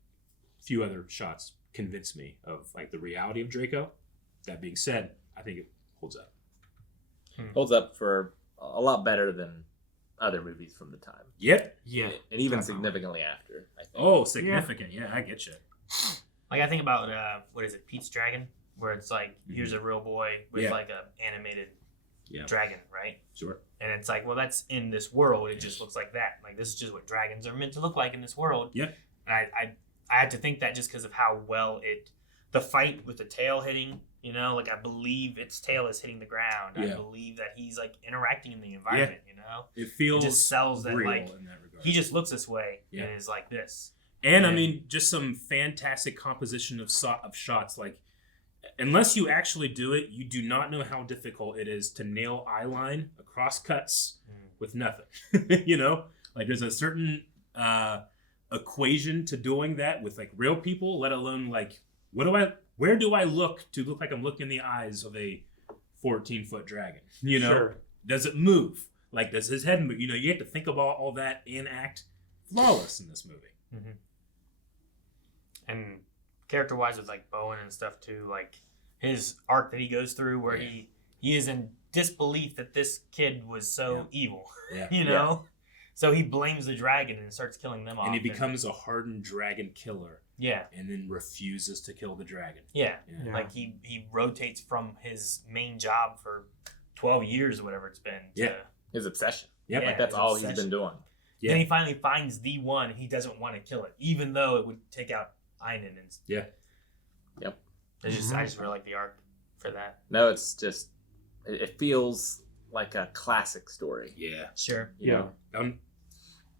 a few other shots convinced me of like the reality of Draco. That being said, I think it holds up. Holds up for a lot better than other movies from the time. Yep. Yeah. And even significantly after, I think. Oh, significant. Yeah, I get you. Like I think about what is it, Pete's Dragon, where it's like here's a real boy with like a animated dragon, right? Sure. And it's like, well, that's in this world. It just looks like that. Like this is just what dragons are meant to look like in this world. Yep. And I had to think that just because of how well the fight with the tail hitting, like I believe its tail is hitting the ground. Yeah. I believe that he's like interacting in the environment. It feels it just sells that real like in that regard. he just looks this way and is like this. And I mean, just some fantastic composition of shots. Like, unless you actually do it, you do not know how difficult it is to nail eye line across cuts with nothing. Like there's a certain equation to doing that with like real people, let alone like where do I look to look like I'm looking in the eyes of a 14-foot dragon? Sure. Does it move? Like, does his head move? You have to think about all that and act flawless in this movie. Mm-hmm. And character-wise with like Bowen and stuff too, like his arc that he goes through where he is in disbelief that this kid was so evil, so he blames the dragon and starts killing them off. And he becomes a hardened dragon killer. Yeah. And then refuses to kill the dragon. Yeah. Like he rotates from his main job for 12 years or whatever it's been to his obsession. Yep. Like that's all he's been doing. Yeah. Then he finally finds the one. He doesn't want to kill it, even though it would take out Einen. Yep. I just really like the arc for that. No, it's just it feels like a classic story. Yeah. Sure. You know?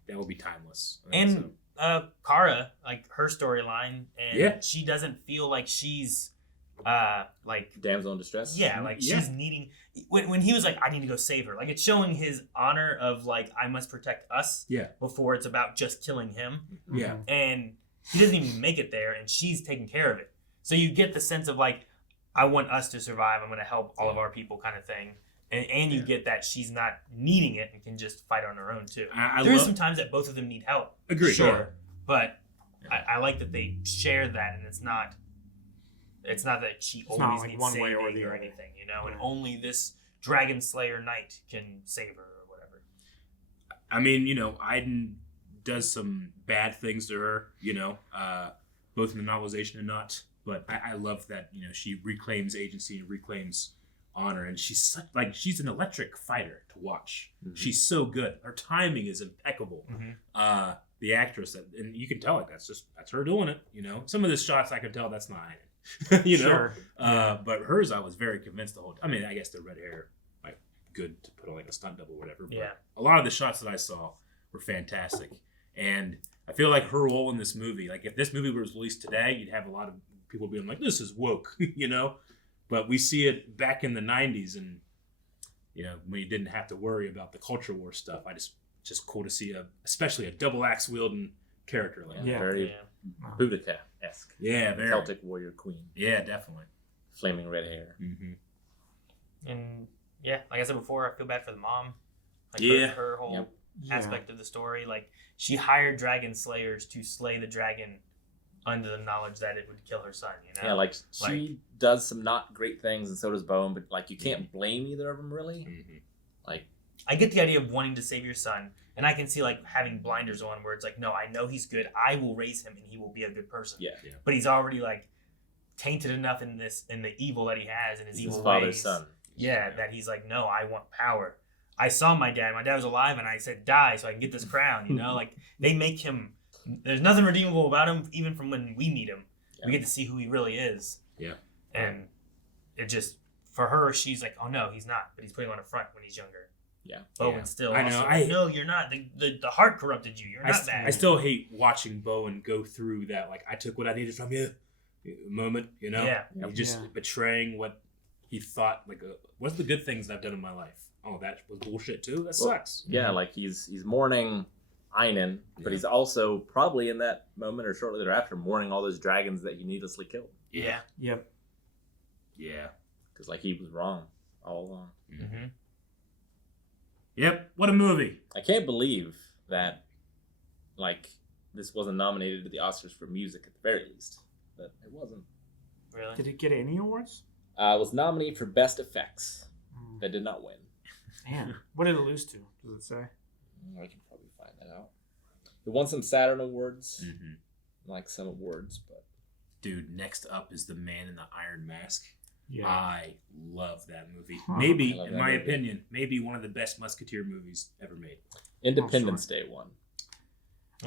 That will be timeless. And Kara, like her storyline, and she doesn't feel like she's like damsel in distress. Yeah, like she's needing when he was like, I need to go save her. Like it's showing his honor of like I must protect us. Yeah. Before it's about just killing him. Yeah. And he doesn't even make it there, and she's taking care of it. So you get the sense of like, I want us to survive. I'm going to help all of our people, kind of thing. And you get that she's not needing it and can just fight on her own too. There's some times that both of them need help. Agreed. Sure. But I like that they share that, and it's not that she always needs one saving way or the or other. anything, you know, and only this Dragon Slayer knight can save her or whatever. I mean, you know, Aiden does some bad things to her, you know, both in the novelization and not. But I love that, you know, she reclaims agency and reclaims honor, and she's an electric fighter to watch. Mm-hmm. She's so good. Her timing is impeccable. Mm-hmm. The actress, and you can tell like that's her doing it. You know, some of the shots I could tell that's not Aiden. You know, sure. But hers I was very convinced the whole time. I mean, I guess the red hair, like, good to put on like a stunt double or whatever. But yeah. A lot of the shots that I saw were fantastic, and I feel like her role in this movie, like if this movie was released today, you'd have a lot of people being like, this is woke, you know? But we see it back in the 90s, and, you know, when you didn't have to worry about the culture war stuff, just cool to see especially a double axe wielding character like that. Very Boudica-esque. Yeah, very. Celtic warrior queen. Yeah, definitely. Flaming red hair. Mm-hmm. And yeah, like I said before, I feel bad for the mom. Like her whole aspect of the story. Like, she hired dragon slayers to slay the dragon under the knowledge that it would kill her son, you know? Yeah, like she does some not great things, and so does Bowen, but like you can't blame either of them really. Mm-hmm. Like, I get the idea of wanting to save your son, and I can see like having blinders on where it's like, no, I know he's good. I will raise him, and he will be a good person. Yeah. But he's already like tainted enough in the evil that he has and his evil father's ways. son. Yeah, that he's like, no, I want power. I saw my dad. My dad was alive, and I said, die so I can get this crown. You know, like they make him. There's nothing redeemable about him, even from when we meet him. Yeah. We get to see who he really is. Yeah. And it just, for her, she's like, oh no, he's not. But he's putting on a front when he's younger. Yeah. Bowen still. I know. No, you're not. The heart corrupted you. You're not bad. I still hate watching Bowen go through that. Like, I took what I needed from you moment, you know? Yeah. He's just betraying what he thought, like, what's the good things that I've done in my life? Oh, that was bullshit too? That sucks. Yeah, like he's mourning Einen, but he's also probably in that moment or shortly thereafter mourning all those dragons that he needlessly killed. Yeah. Yep. Yeah. Because like he was wrong all along. Mm-hmm. Yep. What a movie. I can't believe that like this wasn't nominated to the Oscars for music at the very least. But it wasn't. Really? Did it get any awards? It was nominated for Best Effects. That did not win. Man, what did it lose to? Does it say? I can probably find that out. It won some Saturn Awards. Mm-hmm. Like some awards, but... Dude, next up is The Man in the Iron Mask. Yeah. I love that movie. Maybe, in my opinion, maybe one of the best Musketeer movies ever made. Independence Day won.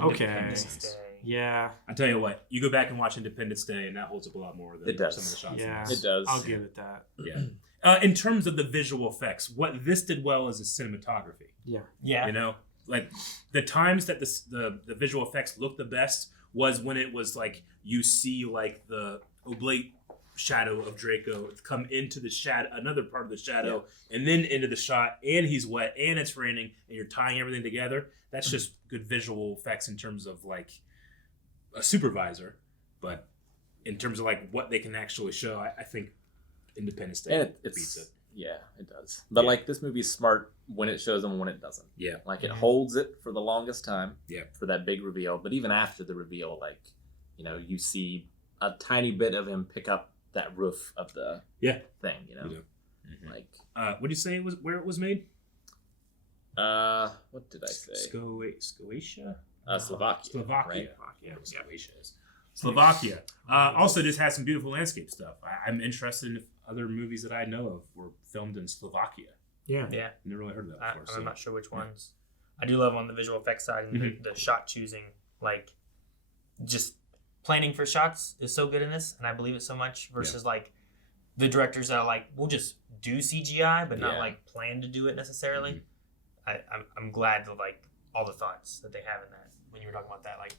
Okay. Yeah. I tell you what, you go back and watch Independence Day, and that holds up a lot more than it does. Some of the shots. Yeah, it does. I'll give it that. Yeah. In terms of the visual effects, what this did well is the cinematography. Yeah. Yeah. You know, like the times that the visual effects looked the best was when it was like you see like the oblate shadow of Draco come into the shadow, another part of the shadow, and then into the shot, and he's wet, and it's raining, and you're tying everything together. That's just good visual effects in terms of like a supervisor, but in terms of like what they can actually show, I think Independence Day beats it. Yeah, it does. But like this movie's smart when it shows them, when it doesn't. Yeah. Like it holds it for the longest time. Yeah. For that big reveal, but even after the reveal, like, you know, you see a tiny bit of him pick up that roof of the thing, you know. Mm-hmm. Like what did you say it was where it was made? What did I say? Slovakia. Slovakia. Right? Slovakia. Also, this has some beautiful landscape stuff. I'm interested in if other movies that I know of were filmed in Slovakia. Yeah. Yeah. Never really heard of that before. I'm not sure which ones. I do love on the visual effects side and the shot choosing, like, just planning for shots is so good in this, and I believe it so much, versus like the directors that are like, we'll just do CGI, but not like plan to do it necessarily. I'm glad to like all the thoughts that they have in that when you were talking about that. Like,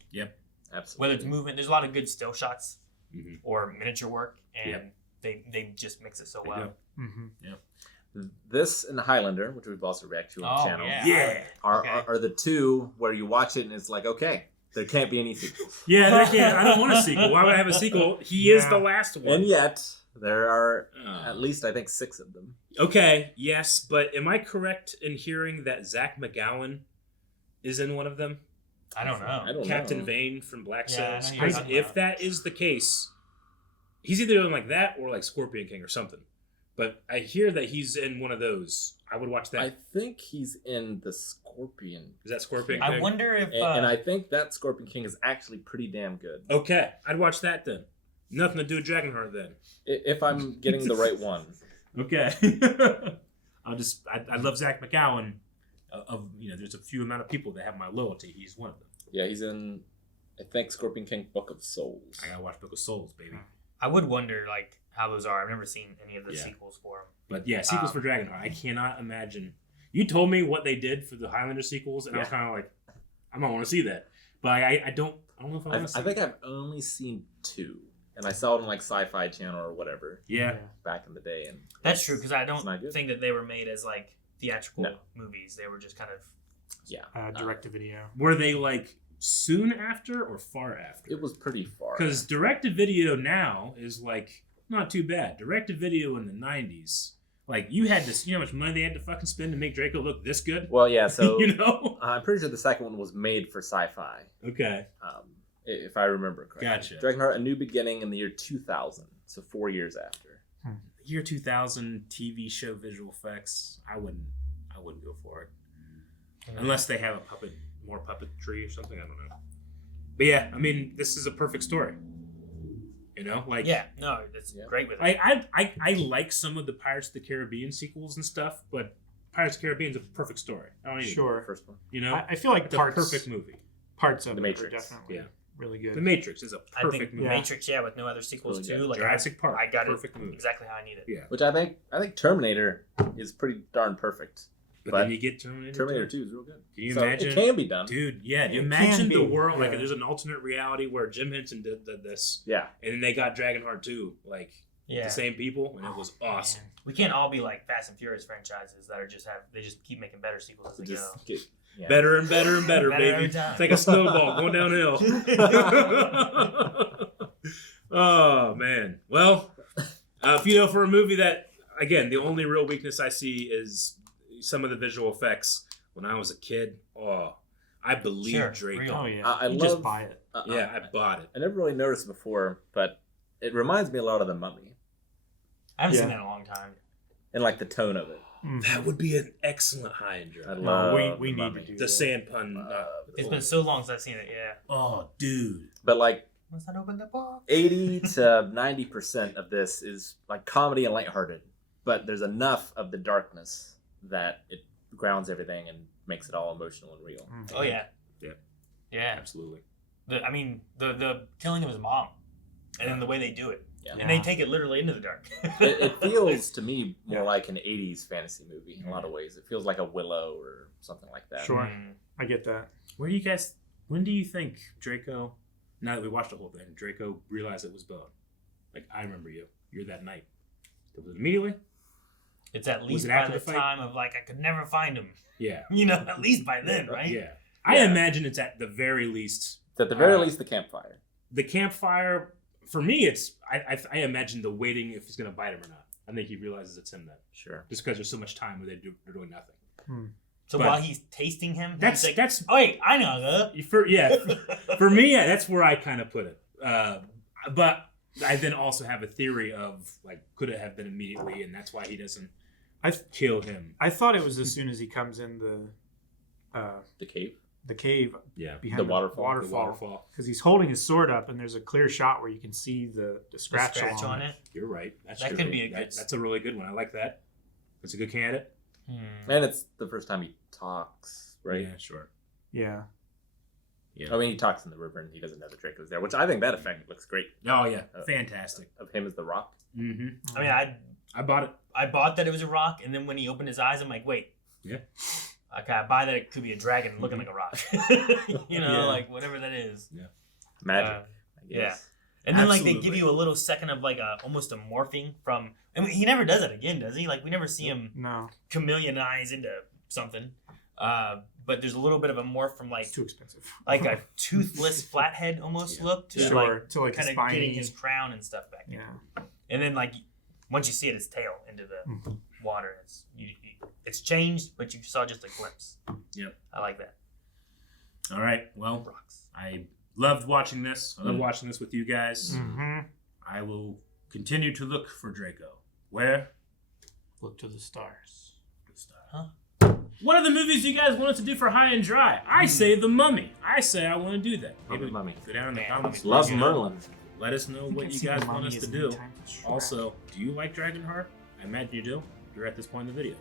absolutely. Whether it's movement, there's a lot of good still shots or miniature work, and they just mix it so well. This and the Highlander, which we've also reacted to on the channel, are the two where you watch it and it's like, okay, there can't be any sequels. There can't. I don't want a sequel. Why would I have a sequel? He is the last one. And yet, there are at least, I think, 6 of them. Okay, yes, but am I correct in hearing that Zach McGowan is in one of them? I don't know. Captain Vane from Black Sails. Yeah, If that is the case, he's either doing like that or like Scorpion King or something. But I hear that he's in one of those. I would watch that. I think he's in the Scorpion. Is that Scorpion King? I wonder if... And I think that Scorpion King is actually pretty damn good. Okay, I'd watch that then. Nothing to do with Dragonheart then. If I'm getting the right one. Okay. I love Zach McGowan. There's a few amount of people that have my loyalty. He's one of them. Yeah, he's in, I think, Scorpion King Book of Souls. I gotta watch Book of Souls, baby. I would wonder, like, how those are. I've never seen any of the sequels for them. But yeah, sequels for Dragonheart. I cannot imagine. You told me what they did for the Highlander sequels, and I was kind of like, I might want to see that. But I don't know if I want to see it. I think I've only seen 2. And I saw it on like Sci-Fi Channel or whatever. Yeah. Back in the day. And that's true, because I don't think that they were made as like theatrical movies. They were just kind of direct-to-video. Were they like soon after or far after? It was pretty far. Because direct-to-video now is like not too bad. Direct-to-video in the 90s, like you had to, you know how much money they had to fucking spend to make Draco look this good? Well, yeah, so I'm pretty sure the second one was made for Sci-Fi. Okay. If I remember correctly. Gotcha. Dragonheart: A New Beginning in the year 2000, so 4 years after. Year 2000 TV show visual effects. I wouldn't go for it unless they have more puppetry or something. I don't know. But yeah, I mean, this is a perfect story. Like that's great with it. I like some of the Pirates of the Caribbean sequels and stuff, but Pirates of the Caribbean is a perfect story. I don't need the first one. I feel like it's a perfect movie. Parts of The Matrix. Are definitely really good. The Matrix is a perfect movie. Matrix, with no other sequels too. Like Jurassic Park, I got perfect it movie. exactly how I need it. Yeah. Which I think Terminator is pretty darn perfect. But then you get Terminator 2 is real good. Can you imagine? It can be done. Dude, yeah. Do you imagine the world? Like, there's an alternate reality where Jim Henson did this. Yeah. And then they got Dragonheart 2, like, the same people, and it was awesome. Man. We can't all be like Fast and Furious franchises that are they just keep making better sequels as they go. Better and better and better, baby. It's like a snowball going downhill. Oh, man. Well, for a movie that, again, the only real weakness I see is some of the visual effects. When I was a kid, I believed Draco. Oh, yeah. I just buy it. I bought it. I never really noticed before, but it reminds me a lot of The Mummy. I haven't seen that in a long time. And like the tone of it. That would be an excellent high and dry. I love we need to do the sand pun. It's been so long since I've seen it. Yeah. Oh, dude. But like, once I open the box, 80 to 90% of this is like comedy and lighthearted, but there's enough of the darkness that it grounds everything and makes it all emotional and real. Oh yeah. Yeah. Absolutely. The killing of his mom, and then the way they do it. Yeah. And they take it literally into the dark. It feels to me more like an 80s fantasy movie in a lot of ways. It feels like a Willow or something like that. Sure. I get that. When do you think Draco, now that we watched the whole thing, Draco realized it was Bone? Like, I remember you. You're that night. Was it immediately? It's at least by the time of like, I could never find him. Yeah. At least by then, right? Yeah. I imagine it's at the very least. It's at the very least the campfire. The campfire... For me, it's I imagine the waiting if he's going to bite him or not. I think he realizes it's him then. Sure. Just because there's so much time where they're doing nothing. So while he's tasting him, that's oh wait, I know that. For me, that's where I kind of put it. But I then also have a theory of like, could it have been immediately, and that's why he doesn't kill him. I thought it was as soon as he comes in the cave. The cave, behind the waterfall, because he's holding his sword up, and there's a clear shot where you can see the scratch on it. You're right. That could be that's a really good one. I like that. That's a good candidate. And it's the first time he talks, right? Yeah, sure. Yeah. I mean, he talks in the river and he doesn't know the Draco's there, which I think that effect looks great. Oh yeah, fantastic. Of him as the rock. Mm-hmm. I mean, I bought it. I bought that it was a rock, and then when he opened his eyes, I'm like, wait. Yeah. Okay, I buy that it could be a dragon looking like a rock. Like whatever that is. Yeah. Magic. I guess. Yeah. And then like they give you a little second of like almost a morphing from. And he never does it again, does he? Like we never see him chameleonize into something. But there's a little bit of a morph from like it's too expensive, like a toothless flathead almost look to like kind of getting his crown and stuff back. Yeah. And then like once you see it, his tail into the water, it's changed, but you saw just a glimpse. Yep. I like that. All right. Well, I loved watching this. I love watching this with you guys. Mm-hmm. I will continue to look for Draco. Where? Look to the stars. Huh? What are the movies you guys wanted to do for High and Dry? I say The Mummy. I say I want to do that. Maybe Mummy. Go down in the comments. Love Merlin. Let us know what you guys want us to do. Also, do you like Dragonheart? I imagine you do. You're at this point in the video.